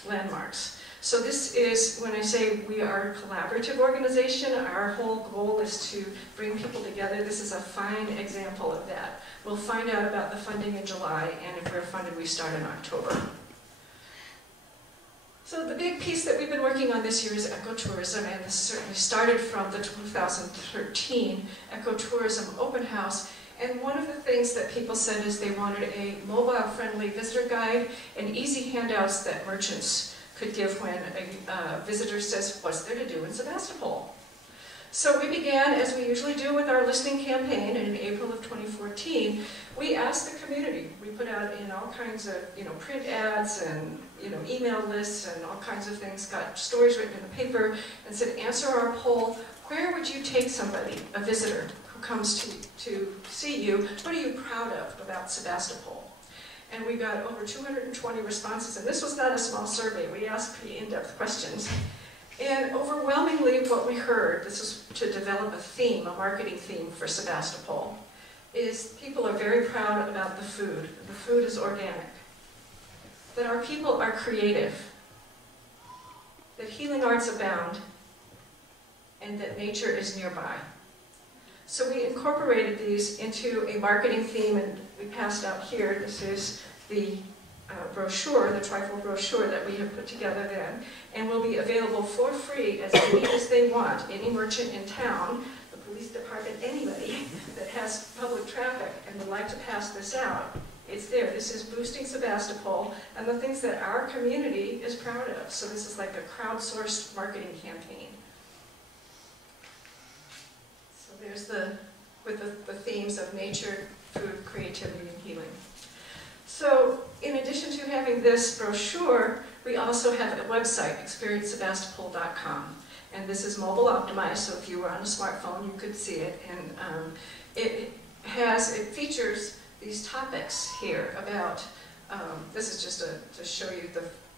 landmarks. So this is, when I say we are a collaborative organization, our whole goal is to bring people together. This is a fine example of that. We'll find out about the funding in July, and if we're funded, we start in October. So the big piece that we've been working on this year is ecotourism, and this certainly started from the 2013 ecotourism open house. And one of the things that people said is they wanted a mobile-friendly visitor guide and easy handouts that merchants could give when a visitor says, what's there to do in Sebastopol? So we began, as we usually do with our listening campaign, and in April of 2014, we asked the community. We put out in all kinds of print ads and email lists and all kinds of things, got stories written in the paper, and said, answer our poll, where would you take somebody, a visitor, who comes to see you? What are you proud of about Sebastopol? And we got over 220 responses, and this was not a small survey. We asked pretty in-depth questions. And overwhelmingly what we heard, this was to develop a theme, a marketing theme for Sebastopol, is people are very proud about the food. The food is organic. That our people are creative. That healing arts abound. And that nature is nearby. So we incorporated these into a marketing theme, and we passed out here. This is the brochure, the trifold brochure that we have put together then, and will be available for free as many as they want. Any merchant in town, the police department, anybody that has public traffic and would like to pass this out, it's there. This is boosting Sebastopol and the things that our community is proud of. So this is like a crowdsourced marketing campaign. So there's with the themes of nature, food, creativity, and healing. So in addition to having this brochure, we also have a website, experiencesebastopol.com. And this is mobile optimized, so if you were on a smartphone, you could see it. And it features these topics here about, this is just to show you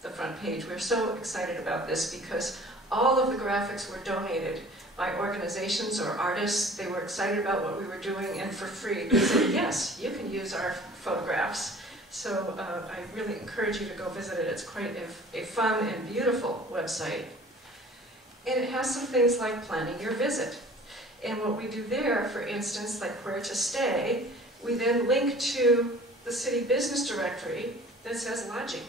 the front page. We're so excited about this because all of the graphics were donated by organizations or artists. They were excited about what we were doing, and for free. They said, yes, you can use our photographs. So I really encourage you to go visit it. It's quite a fun and beautiful website. And it has some things like planning your visit. And what we do there, for instance, like where to stay, we then link to the city business directory that says lodging,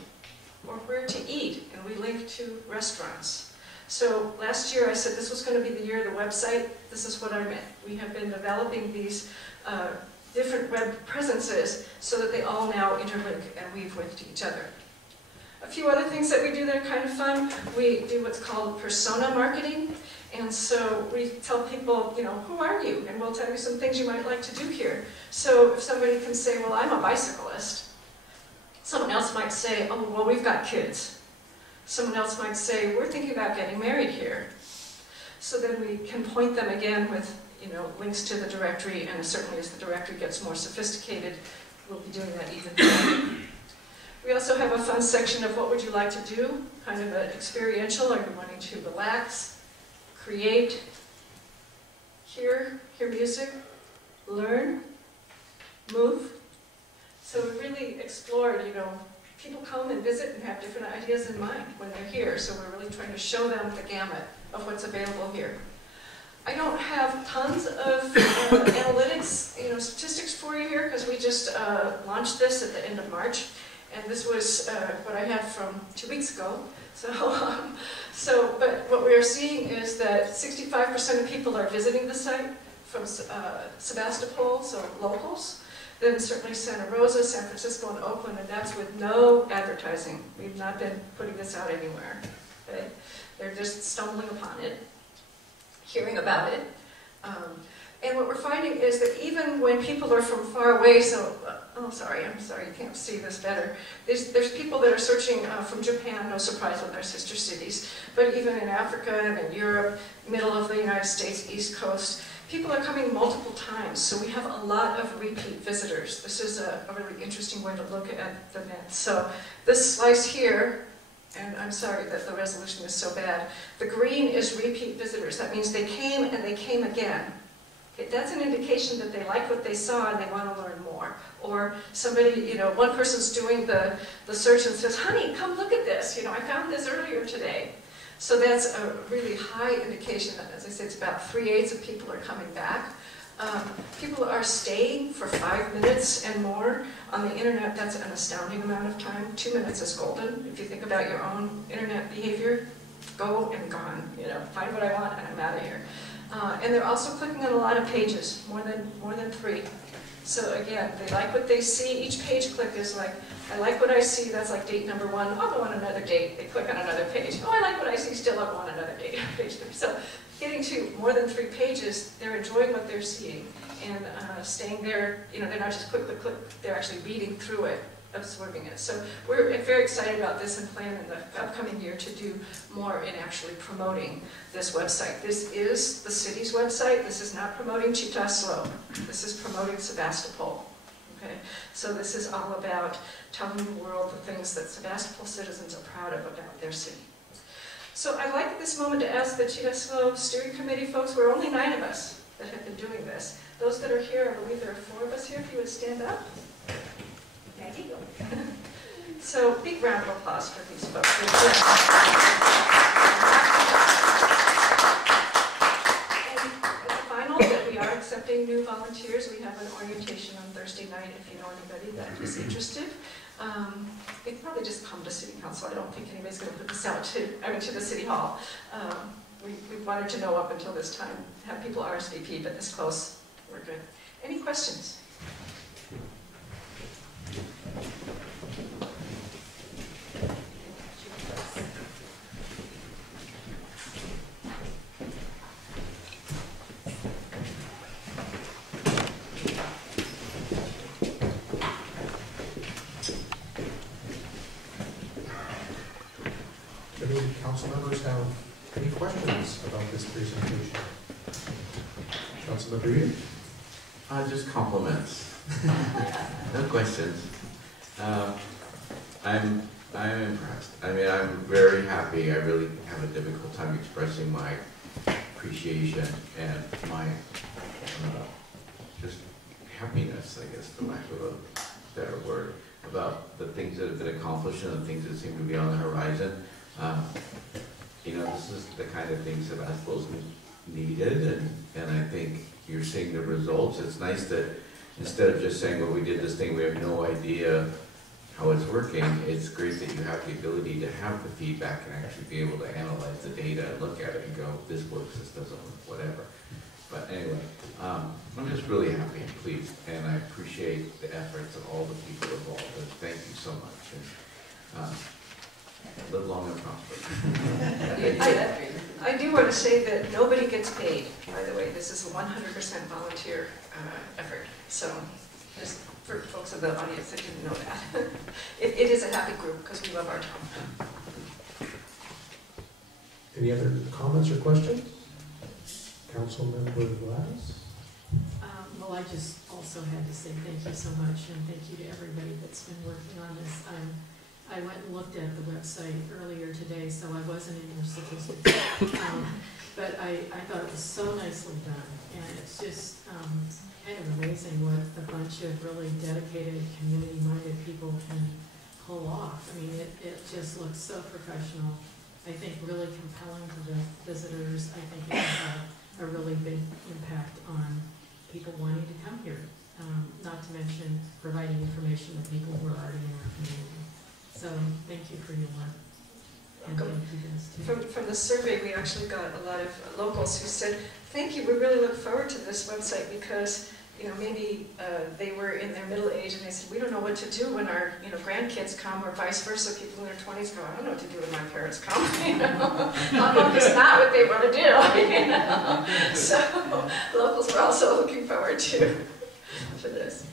or where to eat, and we link to restaurants. So last year I said this was going to be the year of the website. This is what I meant. We have been developing these different web presences so that they all now interlink and weave with each other. A few other things that we do that are kind of fun. We do what's called persona marketing. And so we tell people, who are you? And we'll tell you some things you might like to do here. So if somebody can say, well, I'm a bicyclist. Someone else might say, oh, well, we've got kids. Someone else might say, we're thinking about getting married here. So then we can point them again with links to the directory, and certainly as the directory gets more sophisticated, we'll be doing that even more. We also have a fun section of what would you like to do, kind of an experiential. Are you wanting to relax, create, hear music, learn, move? So we really explored, people come and visit and have different ideas in mind when they're here, so we're really trying to show them the gamut of what's available here. I don't have tons of analytics, statistics for you here, because we just launched this at the end of March, and this was what I had from 2 weeks ago. But what we are seeing is that 65% of people are visiting the site from Sebastopol, so locals. Then certainly Santa Rosa, San Francisco, and Oakland, and that's with no advertising. We've not been putting this out anywhere. Okay? They're just stumbling upon it, hearing about it. And what we're finding is that even when people are from far away, so, I'm sorry, you can't see this better. There's people that are searching from Japan, no surprise with our sister cities, but even in Africa and in Europe, middle of the United States, East Coast, people are coming multiple times, so we have a lot of repeat visitors. This is a really interesting way to look at the net. So this slice here, and I'm sorry that the resolution is so bad, the green is repeat visitors. That means they came and they came again. That's an indication that they like what they saw and they want to learn more. Or somebody, one person's doing the search and says, honey, come look at this. I found this earlier today. So that's a really high indication that, as I said, it's about 3/8 of people are coming back. People are staying for 5 minutes and more. On the internet, that's an astounding amount of time. 2 minutes is golden. If you think about your own internet behavior, go and gone. Find what I want and I'm out of here. And they're also clicking on a lot of pages, more than 3. So again, they like what they see. Each page click is like, I like what I see, that's like date number 1, I'll go on another date. They click on another page. Oh, I like what I see, still I'll go on another date, page 3. So getting to more than 3 pages, they're enjoying what they're seeing and staying there. They're not just click, click, click, they're actually reading through it, absorbing it. So we're very excited about this and plan in the upcoming year to do more in actually promoting this website. This is the city's website. This is not promoting Chitaslo. This is promoting Sebastopol. Okay? So this is all about telling the world the things that Sebastopol citizens are proud of about their city. So I'd like at this moment to ask the Chitaslo Steering Committee folks, we're only 9 of us that have been doing this. Those that are here, I believe there are 4 of us here, if you would stand up. There you go. So big round of applause for these folks. And as a final, that we are accepting new volunteers. We have an orientation on Thursday night if you know anybody that is interested. They can probably just come to City Council. I don't think anybody's going to put this out to the City Hall. We wanted to know up until this time, have people RSVP, but this close, we're good. Any questions? Do any council members have any questions about this presentation? Councilmember Reed? Just compliments. No questions. I'm impressed. I'm very happy. I really have a difficult time expressing my appreciation and my just happiness, I guess, for lack of a better word, about the things that have been accomplished and the things that seem to be on the horizon. This is the kind of things that Sebastopol's needed, and I think you're seeing the results. It's nice that instead of just saying, well, we did this thing, we have no idea how it's working, it's great that you have the ability to have the feedback and actually be able to analyze the data and look at it and go, this works, this doesn't work, whatever. But anyway, I'm just really happy and pleased, and I appreciate the efforts of all the people involved, and thank you so much. And, live long and prosper. I do want to say that nobody gets paid, by the way. This is a 100% volunteer effort. So just for folks in the audience that didn't know that. It is a happy group because we love our town. Any other comments or questions? Councilmember Gladys? Well, I just also had to say thank you so much, and thank you to everybody that's been working on this. I went and looked at the website earlier today, so I wasn't in your statistics. But I thought it was so nicely done, and it's just kind of amazing what a bunch of really dedicated, community-minded people can pull off. It just looks so professional. I think really compelling to the visitors. I think it will have a really big impact on people wanting to come here, not to mention providing information to people who are already in our community. So thank you for your work. And thank you guys too. From the survey, we actually got a lot of locals who said, thank you, we really look forward to this website because maybe they were in their middle age and they said, we don't know what to do when our, grandkids come, or vice versa. People in their 20s go, I don't know what to do when my parents come. Potluck is not what they want to do. So locals were also looking forward to this.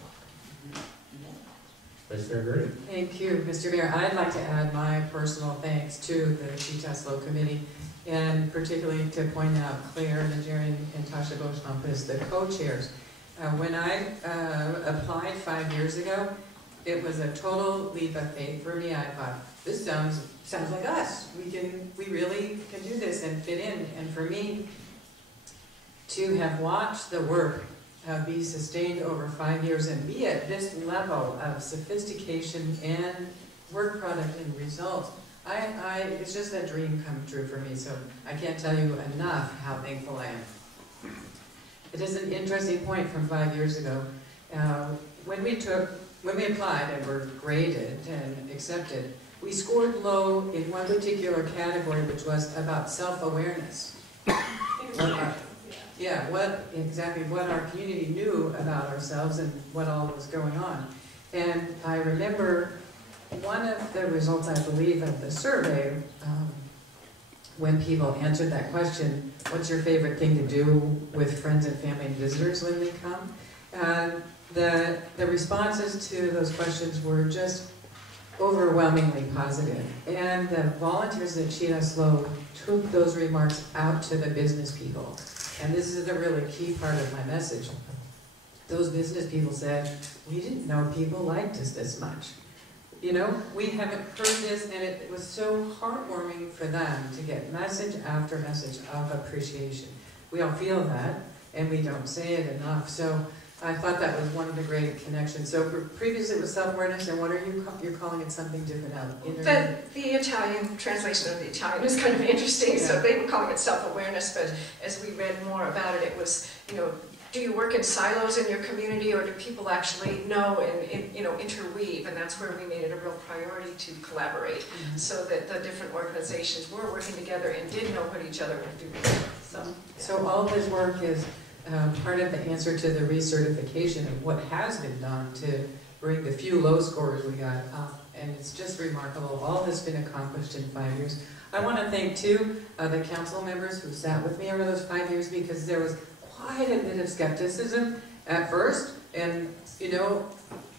Vice Mayor Gurdy? Thank you, Mr. Mayor. I'd like to add my personal thanks to the CTESLO committee, and particularly to point out Claire Nigerian and Tasha Beauchamp as the co-chairs. When I applied 5 years ago, it was a total leap of faith for me. I thought, this sounds like us. We really can do this and fit in. And for me, to have watched the work be sustained over 5 years and be at this level of sophistication and work product and results, it's just a dream come true for me. So I can't tell you enough how thankful I am. It is an interesting point from 5 years ago. When we applied and were graded and accepted, we scored low in one particular category, which was about self-awareness. What our community knew about ourselves and what all was going on. And I remember one of the results, I believe, of the survey, when people answered that question, what's your favorite thing to do with friends and family and visitors when they come? The responses to those questions were just overwhelmingly positive. And the volunteers at CTESLO took those remarks out to the business people. And this is a really key part of my message. Those business people said, we didn't know people liked us this much. We haven't heard this, and it was so heartwarming for them to get message after message of appreciation. We all feel that, and we don't say it enough. So I thought that was one of the great connections. So previously it was self-awareness, and what are you're calling it something different now? The Italian translation of the Italian is kind of interesting. Yeah. So they were calling it self-awareness, but as we read more about it, it was, do you work in silos in your community, or do people actually know and interweave? And that's where we made it a real priority to collaborate, so that the different organizations were working together and did know what each other were doing. So all this work is part of the answer to the recertification of what has been done to bring the few low scores we got up. And it's just remarkable. All has been accomplished in 5 years. I want to thank, too, the council members who sat with me over those 5 years, because there was quite a bit of skepticism at first. And,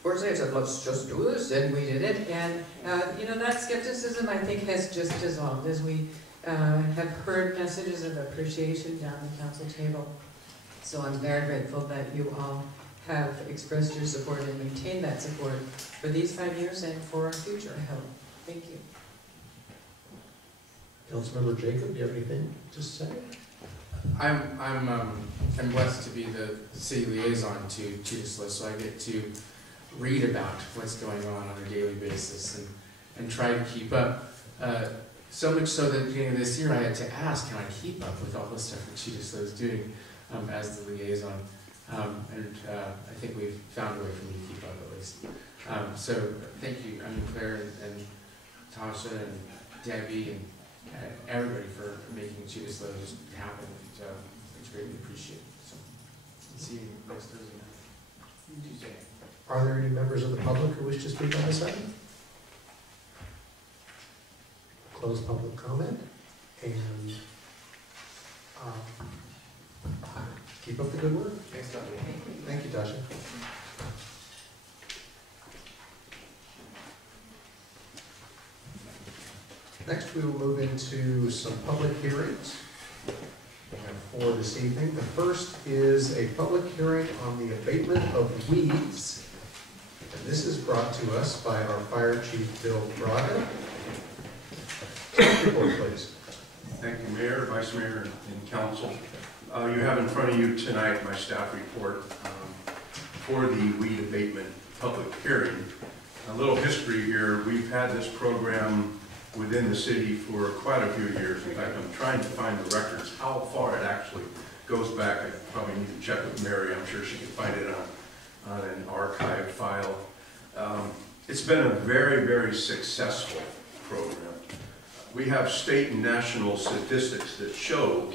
fortunately I said, let's just do this, and we did it. And, that skepticism, I think, has just dissolved as we have heard messages of appreciation down the council table. So I'm very grateful that you all have expressed your support and maintained that support for these 5 years and for our future, I hope. Thank you. Councilmember Jacob, do you have anything to say? I'm blessed to be the city liaison to CTESLO, so I get to read about what's going on a daily basis and try to keep up. So much so that at the beginning of this year I had to ask, can I keep up with all the stuff that CTESLO is doing as the liaison? I think we've found a way for me to keep up at least. So thank you, Claire and Tasha and Debbie and everybody for making CTESLO just happen. So it's greatly appreciated. So see you next Thursday night. Tuesday. Are there any members of the public who wish to speak on this item? Close public comment, and keep up the good work. Thanks, Tasha. Thank you, Tasha. Next, we will move into some public hearings. We have 4 this evening. The first is a public hearing on the abatement of weeds. And this is brought to us by our Fire Chief, Bill Braga. Report, please. Thank you, Mayor, Vice Mayor, and Council. You have in front of you tonight my staff report for the weed abatement public hearing. A little history here. We've had this program within the city for quite a few years. In fact, I'm trying to find the records, how far it actually goes back. I probably need to check with Mary. I'm sure she can find it on an archive file. It's been a very, very successful program. We have state and national statistics that show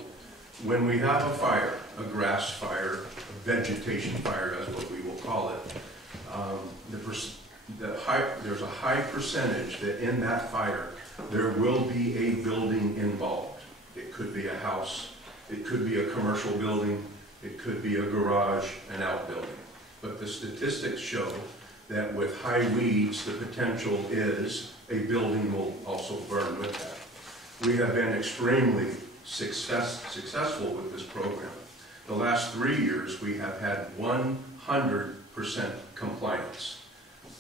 when we have a fire, a grass fire, a vegetation fire, that's what we will call it. There's a high percentage that in that fire, there will be a building involved. It could be a house, it could be a commercial building, it could be a garage, an outbuilding. But the statistics show that with high weeds, the potential is a building will also burn with that. We have been extremely successful with this program. The last 3 years, we have had 100% compliance.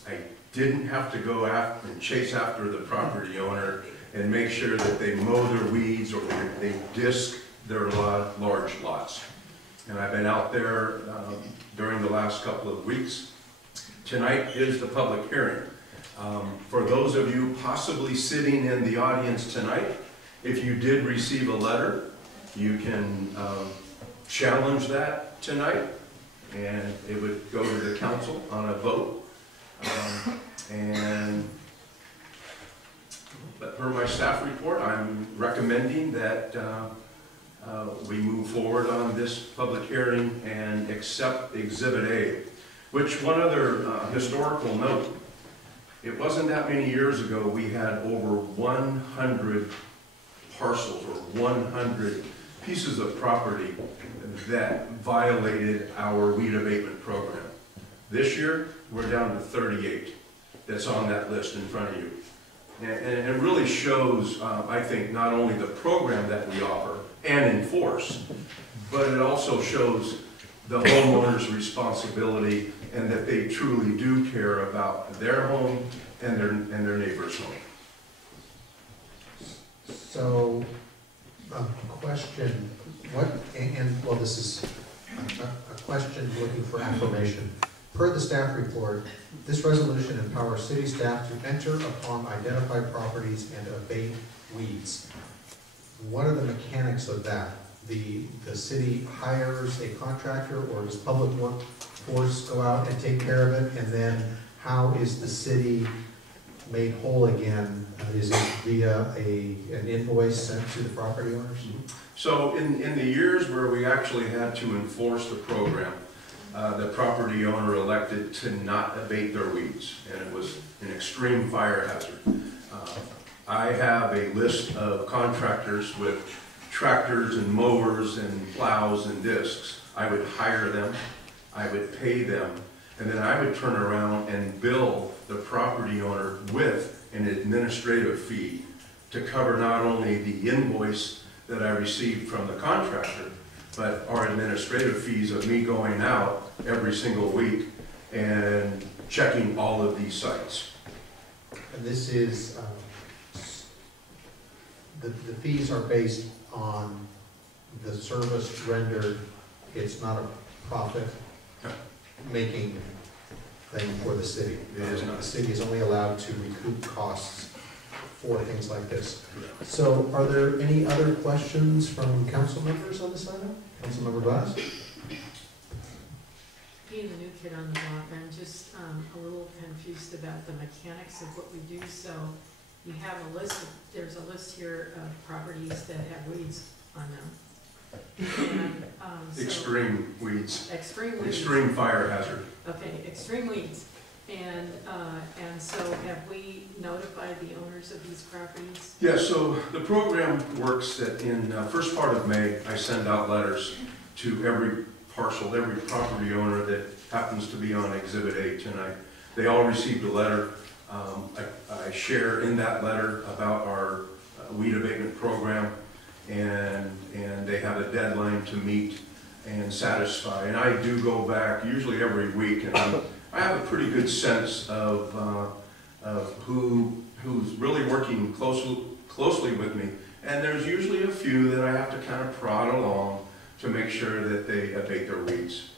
I didn't have to go after and chase after the property owner and make sure that they mow their weeds or they disc their large lots. And I've been out there during the last couple of weeks. Tonight is the public hearing. For those of you possibly sitting in the audience tonight, if you did receive a letter, you can challenge that tonight, and it would go to the council on a vote. But per my staff report, I'm recommending that we move forward on this public hearing and accept Exhibit A, which one other historical note, it wasn't that many years ago we had over 100 parcels or 100 pieces of property that violated our weed abatement program. This year, we're down to 38 that's on that list in front of you. And it really shows, I think, not only the program that we offer and enforce, but it also shows the homeowner's responsibility and that they truly do care about their home and their neighbor's home. So, a question, well, this is a question looking for affirmation. Per the staff report, this resolution empowers city staff to enter upon identified properties and abate weeds. What are the mechanics of that? The city hires a contractor, or does public workforce go out and take care of it? And then how is the city made whole again? Is it via an invoice sent to the property owners? So in the years where we actually had to enforce the program, the property owner elected to not abate their weeds, and it was an extreme fire hazard. I have a list of contractors with tractors and mowers and plows and discs. I would hire them, I would pay them, and then I would turn around and bill the property owner with an administrative fee to cover not only the invoice that I received from the contractor, but our administrative fees of me going out every single week and checking all of these sites. And this is, the fees are based on the service rendered. It's not a profit-making thing for the city. It is not. The city is only allowed to recoup costs for things like this. So are there any other questions from council members on this item? Councilmember Glass? Being the new kid on the block, I'm just a little confused about the mechanics of what we do. So you have a list, there's a list here of properties that have weeds on them. And, so Extreme weeds. Extreme weeds. Extreme fire hazard. Okay, extreme weeds. And so have we notified the owners of these properties? Yeah, so the program works that in first part of May, I send out letters to every parcel, every property owner that happens to be on Exhibit A tonight. They all received a letter. I share in that letter about our weed abatement program, and they have a deadline to meet and satisfy. And I do go back usually every week, and I have a pretty good sense of who's really working closely with me. And there's usually a few that I have to kind of prod along to make sure that they abate their weeds.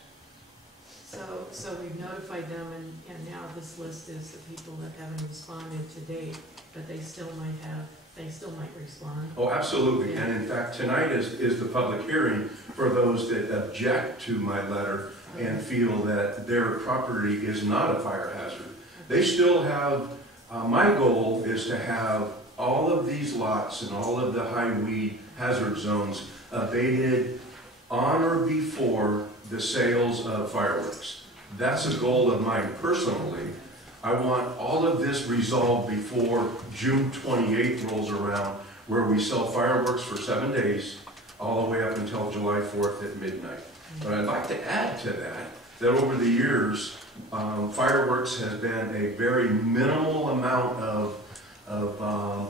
So we've notified them, and now this list is the people that haven't responded to date, but they still might respond. Oh, absolutely. Yeah. And in fact, tonight is the public hearing for those that object to my letter and feel that their property is not a fire hazard. They still have, my goal is to have all of these lots and all of the high weed hazard zones abated on or before the sales of fireworks. That's a goal of mine personally. I want all of this resolved before June 28th rolls around, where we sell fireworks for 7 days, all the way up until July 4th at midnight. But I'd like to add to that over the years, fireworks has been a very minimal amount of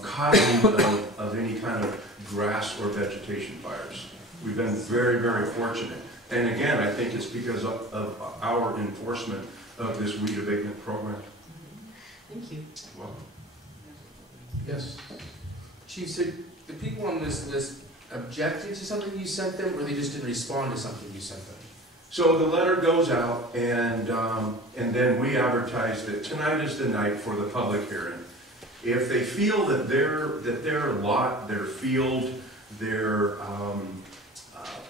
causing of any kind of grass or vegetation fires. We've been very, very fortunate. And again, I think it's because of our enforcement of this weed abatement program. Thank you. Well, Yes. Chief, so the people on this list objected to something you sent them, or they just didn't respond to something you sent them? so the letter goes out, and then we advertise that tonight is the night for the public hearing. If they feel that their lot, their field, their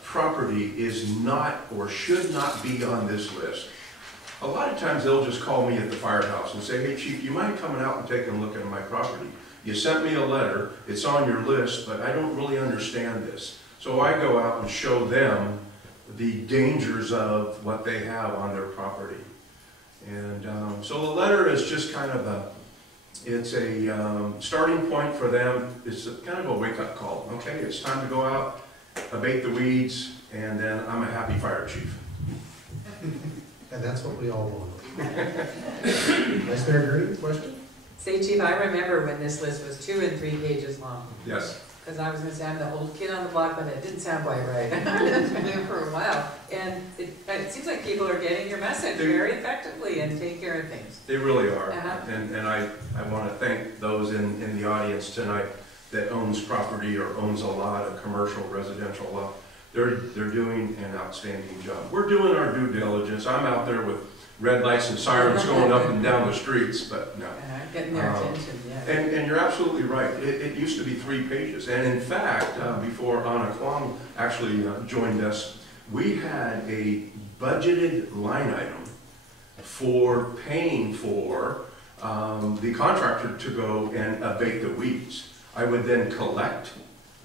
property is not or should not be on this list, a lot of times they'll just call me at the firehouse and say, hey Chief, you mind coming out and taking a look at my property? You sent me a letter, it's on your list, but I don't really understand this. So I go out and show them the dangers of what they have on their property. And so the letter is just kind of a starting point for them. It's kind of a wake-up call. Okay, it's time to go out, abate the weeds, and then I'm a happy fire chief. And that's what we all want. Vice Mayor Green, question? Say, Chief, I remember when this list was 2 and 3 pages long. Yes. Because I was going to say I'm the old kid on the block, but it didn't sound quite right. I've been here for a while. And it seems like people are getting your message very effectively and take care of things. They really are. Uh-huh. And I want to thank those in the audience tonight that owns property or owns a lot, a commercial, residential lot. They're doing an outstanding job. We're doing our due diligence. I'm out there with red lights and sirens going up and down the streets, but no. Getting their attention, yeah. And you're absolutely right. It used to be 3 pages. And in fact, before Anna Kwong actually joined us, we had a budgeted line item for paying for the contractor to go and abate the weeds. I would then collect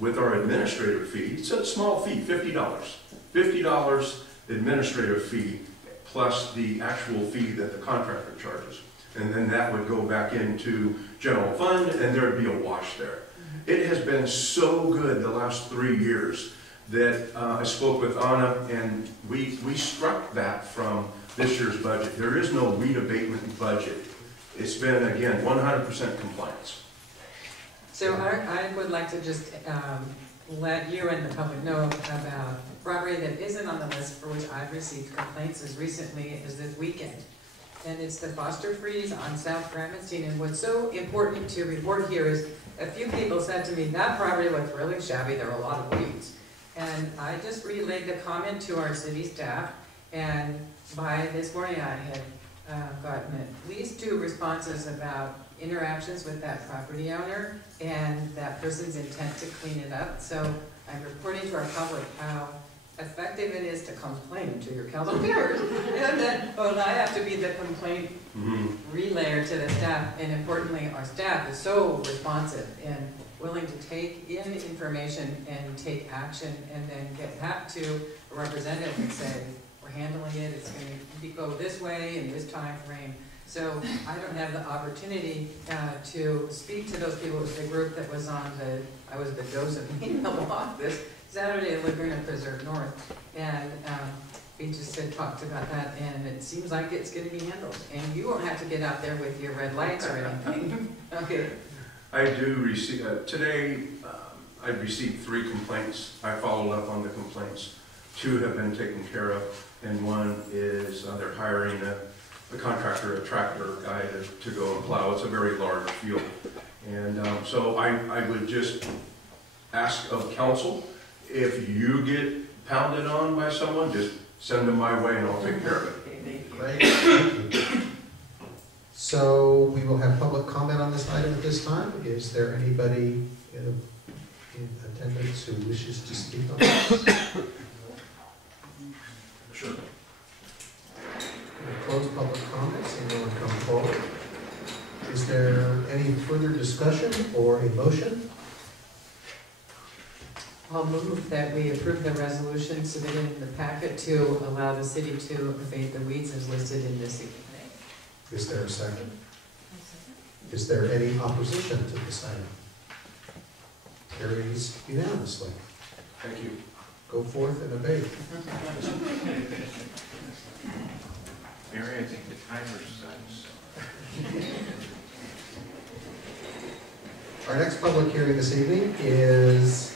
with our administrative fee. It's a small fee, $50. $50 administrative fee plus the actual fee that the contractor charges. And then that would go back into general fund, and there'd be a wash there. It has been so good the last 3 years that I spoke with Anna, and we struck that from this year's budget. There is no weed abatement budget. It's been, again, 100% compliance. So I would like to just let you and the public know about property that isn't on the list for which I've received complaints as recently as this weekend. And it's the Foster Freeze on South Gramerstein. And what's so important to report here is a few people said to me, that property looked really shabby, there were a lot of weeds. And I just relayed the comment to our city staff, and by this morning I had gotten at least 2 responses about interactions with that property owner and that person's intent to clean it up. So I'm reporting to our public how effective it is to complain to your council members. And then, well, I have to be the complaint relayer to the staff, and importantly, our staff is so responsive and willing to take in information and take action and then get back to a representative and say, we're handling it, it's going to go this way in this time frame. So I don't have the opportunity to speak to those people. It was the group that was on I was the Joseph email office Saturday at Laguna Preserve North, and we just had talked about that, and it seems like it's going to be handled. And you won't have to get out there with your red lights or anything. Okay. I do receive, today I've received 3 complaints. I followed up on the complaints. 2 have been taken care of, and 1 is they're hiring a contractor, a tractor guy to go and plow. It's a very large field. And so I would just ask of council, if you get pounded on by someone, just send them my way and I'll take care of it. Great. Thank you. So we will have public comment on this item at this time. Is there anybody in attendance who wishes to speak on this? Sure. We'll close public comments and no one come forward. Is there any further discussion or a motion? I'll move that we approve the resolution submitted in the packet to allow the city to abate the weeds as listed in this evening. Is there a second? Is there any opposition to this item? Carries unanimously. Thank you. Go forth and abate. Mary, I think the timer's set. Our next public hearing this evening is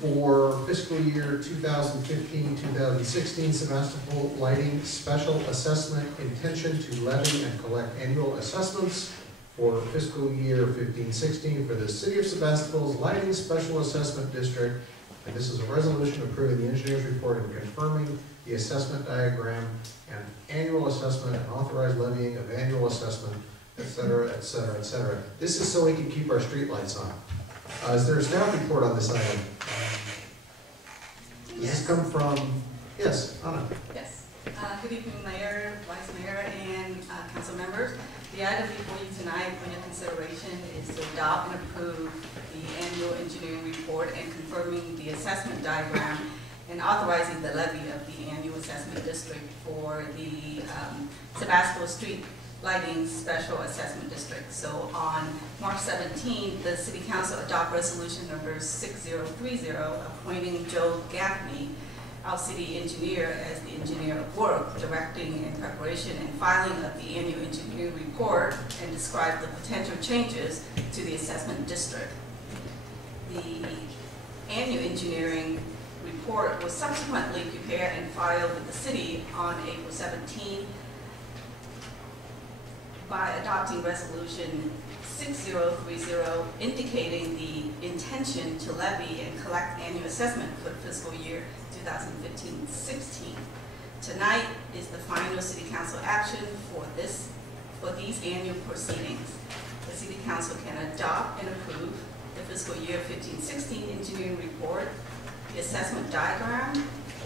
for fiscal year 2015-2016 Sebastopol Lighting Special Assessment Intention to levy and collect annual assessments for fiscal year 15-16 for the City of Sebastopol's Lighting Special Assessment District. And this is a resolution approving the engineer's report and confirming the assessment diagram and annual assessment and authorized levying of annual assessment, et cetera, et cetera, et cetera. This is so we can keep our street lights on. Is there a staff report on this item? Does this come from, yes, Anna? Yes. Good evening, Mayor, Vice Mayor, and council members. The item before you tonight for your consideration is to adopt and approve the annual engineering report and confirming the assessment diagram and authorizing the levy of the annual assessment district for the Sebastopol Street Lighting Special Assessment District. So on March 17, the City Council adopted resolution number 6030 appointing Joe Gaffney, our city engineer, as the engineer of work, directing and preparation and filing of the annual engineering report and describe the potential changes to the assessment district. The annual engineering report was subsequently prepared and filed with the city on April 17 by adopting resolution 6030 indicating the intention to levy and collect annual assessment for the fiscal year 2015-16. Tonight is the final City Council action for these annual proceedings. The City Council can adopt and approve the fiscal year 15-16 engineering report, the assessment diagram,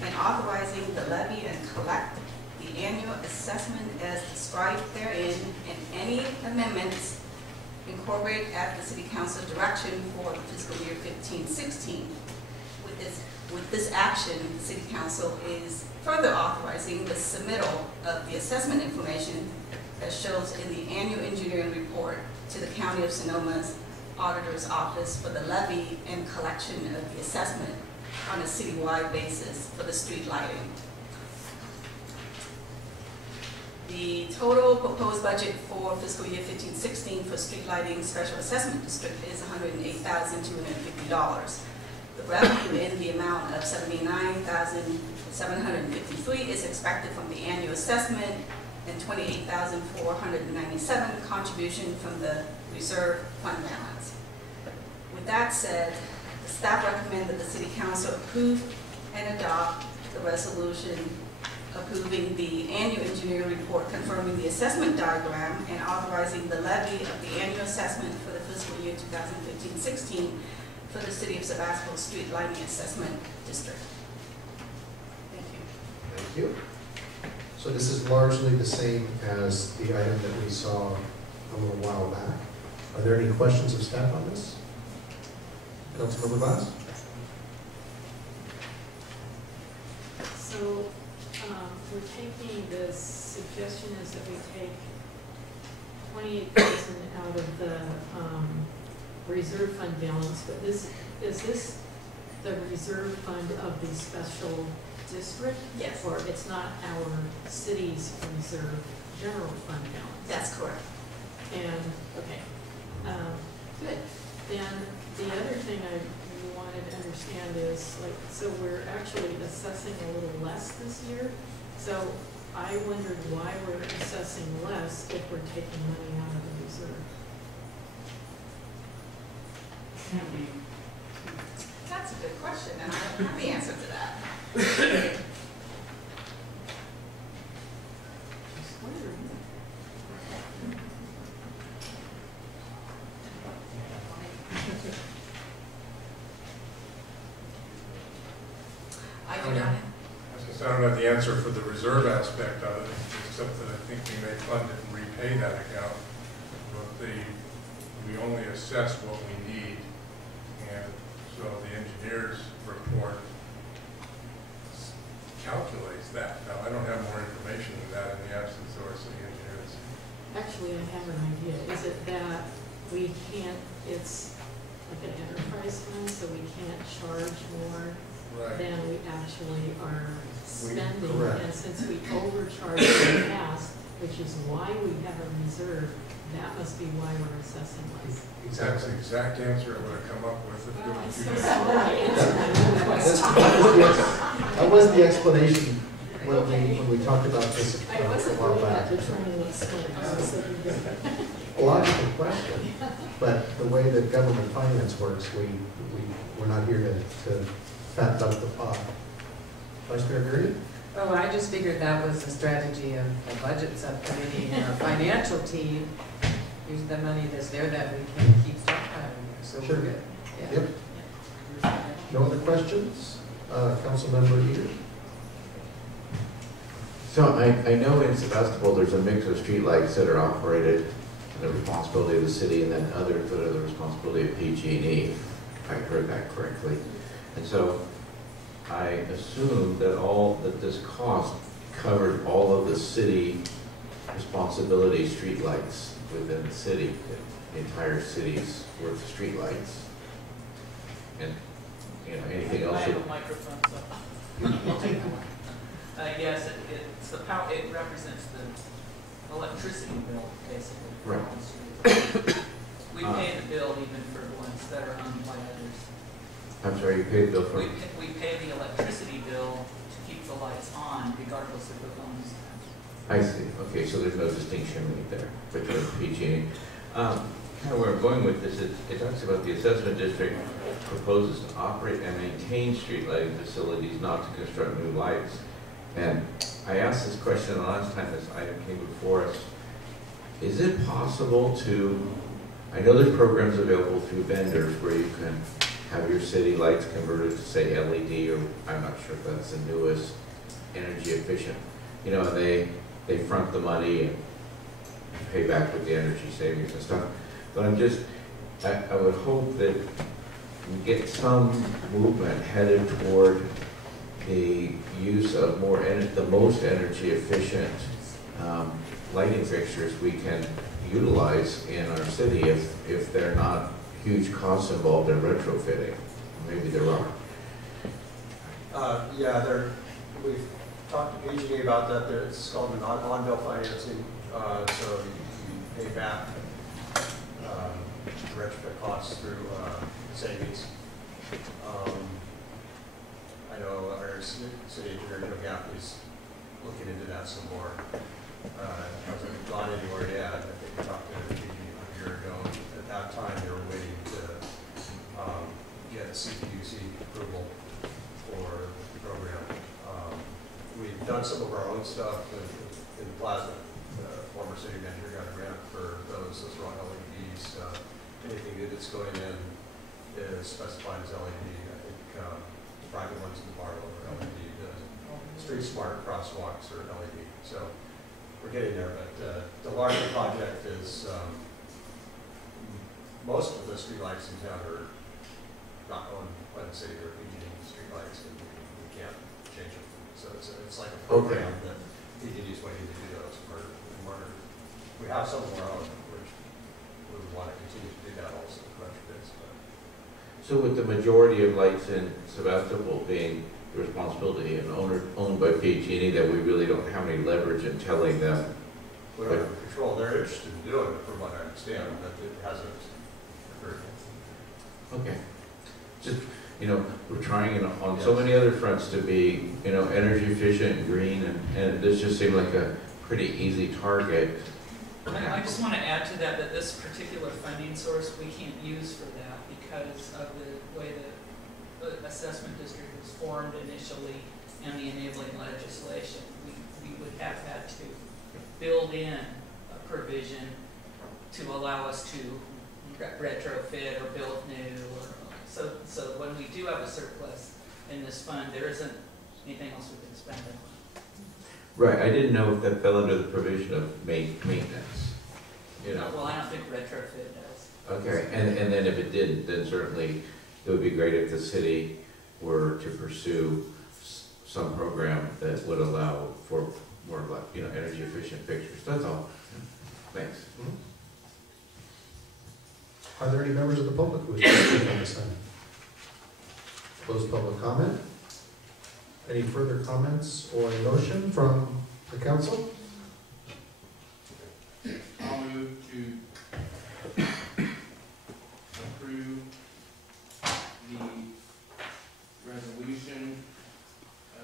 and authorizing the levy and collect the annual assessment as described therein, and any amendments incorporated at the City Council direction for the fiscal year 15-16. With this action, the City Council is further authorizing the submittal of the assessment information that shows in the annual engineering report to the County of Sonoma's Auditor's Office for the levy and collection of the assessment on a citywide basis for the street lighting. The total proposed budget for fiscal year 15-16 for street lighting special assessment district is $108,250. The revenue in the amount of $79,753 is expected from the annual assessment and $28,497 contribution from the reserve fund balance. With that said, the staff recommend that the City Council approve and adopt the resolution approving the annual engineering report confirming the assessment diagram and authorizing the levy of the annual assessment for the fiscal year 2015-16 for the City of Sebastopol Street Lighting Assessment District. Thank you. Thank you. So this is largely the same as the item that we saw a little while back. Are there any questions of staff on this? Councilmember Bass? So we're taking, the suggestion is that we take 28,000 out of the reserve fund balance, but is this the reserve fund of the special district? Yes. Or it's not our city's reserve general fund balance? That's correct. And, okay, good. Then the other thing I wanted to understand is, like, so we're actually assessing a little less this year. So I wondered why we're assessing less if we're taking money out of the reserve. That's a good question, and I don't have the answer to that. Just wondering. I do not. I don't have the answer for the reserve aspect of it, except that I think we may fund it and repay that account. But we only assess what we need, and So the engineer's report calculates that. Now, I don't have more information than that in the absence of our city engineers. Actually, I have an idea. Is it that we can't, it's like an enterprise fund, so we can't charge more Right. than we actually are spending? correct. And since we overcharged in the past, which is why we have a reserve, that must be why we're assessing less. That's the exact answer I would have come up with if Well, I'm you so did. sorry. That was the explanation when we talked about this I a wasn't while doing that back. to try and explain. I was thinking that. A logical question, but the way that government finance works, we're not here to fatten up the pot. Vice Mayor Gurley? Oh, I just figured that was the strategy of the budget subcommittee and our financial team. Use the money that's there that we can keep stockpiling there, so Sure. we're good. Yeah. Yep. No other questions? Councilmember Eater? So I know in Sebastopol, there's a mix of streetlights that are operated and the responsibility of the city, and then others that are the responsibility of PG&E, if I heard that correctly. And so I assume that this cost covered all of the city responsibility streetlights within the city, the entire city's worth of streetlights. And, anything else? I have a microphone, so I'll take that one. Yes, it's the power, it represents the electricity bill, basically. for Right. all the streets. We pay the bill even for the ones that are owned by others. I'm sorry, you paid the bill for? We pay the electricity bill to keep the lights on regardless of who owns them. I see. Okay, so there's no distinction right there between PG&E. Kind of where I'm going with this, it talks about the assessment district proposes to operate and maintain street lighting facilities, not to construct new lights. And I asked this question the last time this item came before us. Is it possible to, I know there's programs available through vendors where you can have your city lights converted to say LED, or I'm not sure if that's the newest energy efficient. They front the money and pay back with the energy savings and stuff. But I would hope that we get some movement headed toward the use of the most energy efficient lighting fixtures we can utilize in our city if they're not huge costs involved in retrofitting. Maybe there are. Yeah, we've talked to PG&E about that. It's called an on-bill financing, so you pay back retrofit costs through savings. I know our city engineer, Joe Gaffney's looking into that some more. Hasn't gone anywhere yet. I think we talked to PG&E a year ago. At that time, they were waiting to get CPUC approval for the program. We've done some of our own stuff in Plaza. Former city manager got a grant for those. Those are all LEDs. Anything that's going in is specified as LED. I think the private ones in the Barlow are LED. The Street Smart crosswalks are LED. So we're getting there, but the larger project is most of the streetlights in town are not owned by the city. They're PG&E streetlights, and we can't change them. So it's like a program that PG&E is waiting to do those. We have some of our own, which we would want to continue to do that also, retrofits. So with the majority of lights in Sebastopol being the responsibility and owned by PG&E, that we really don't have any leverage in telling them. We don't have control. They're interested in doing it, from what I understand, but it hasn't occurred. Okay. Just, we're trying on so many other fronts to be, energy efficient and green, and this just seemed like a pretty easy target. I just want to add to that this particular funding source we can't use for that because of the way the assessment district was formed initially and the enabling legislation. We would have had to build in a provision to allow us to retrofit or build new. So when we do have a surplus in this fund, there isn't anything else we can spend it on. Right, I didn't know if that fell under the provision of maintenance. Well, I don't think retrofit does. Okay, and then if it didn't, then certainly it would be great if the city were to pursue some program that would allow for more, energy efficient fixtures. That's all. Thanks. Are there any members of the public who wish to speak on this item? Close public comment. Any further comments or a motion from the council? I'll move to approve the resolution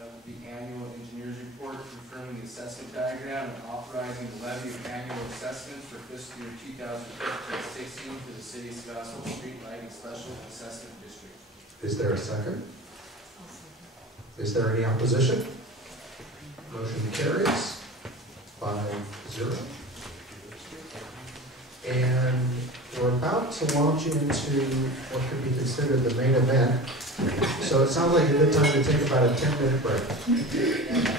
of the annual engineer's report confirming the assessment diagram and authorizing the levy of annual assessments for fiscal year 2015-16 for the city of Sebastopol Street Lighting Special Assessment District. Is there a second? Is there any opposition? Motion carries 5-0. And we're about to launch into what could be considered the main event. So it sounds like a good time to take about a 10-minute break.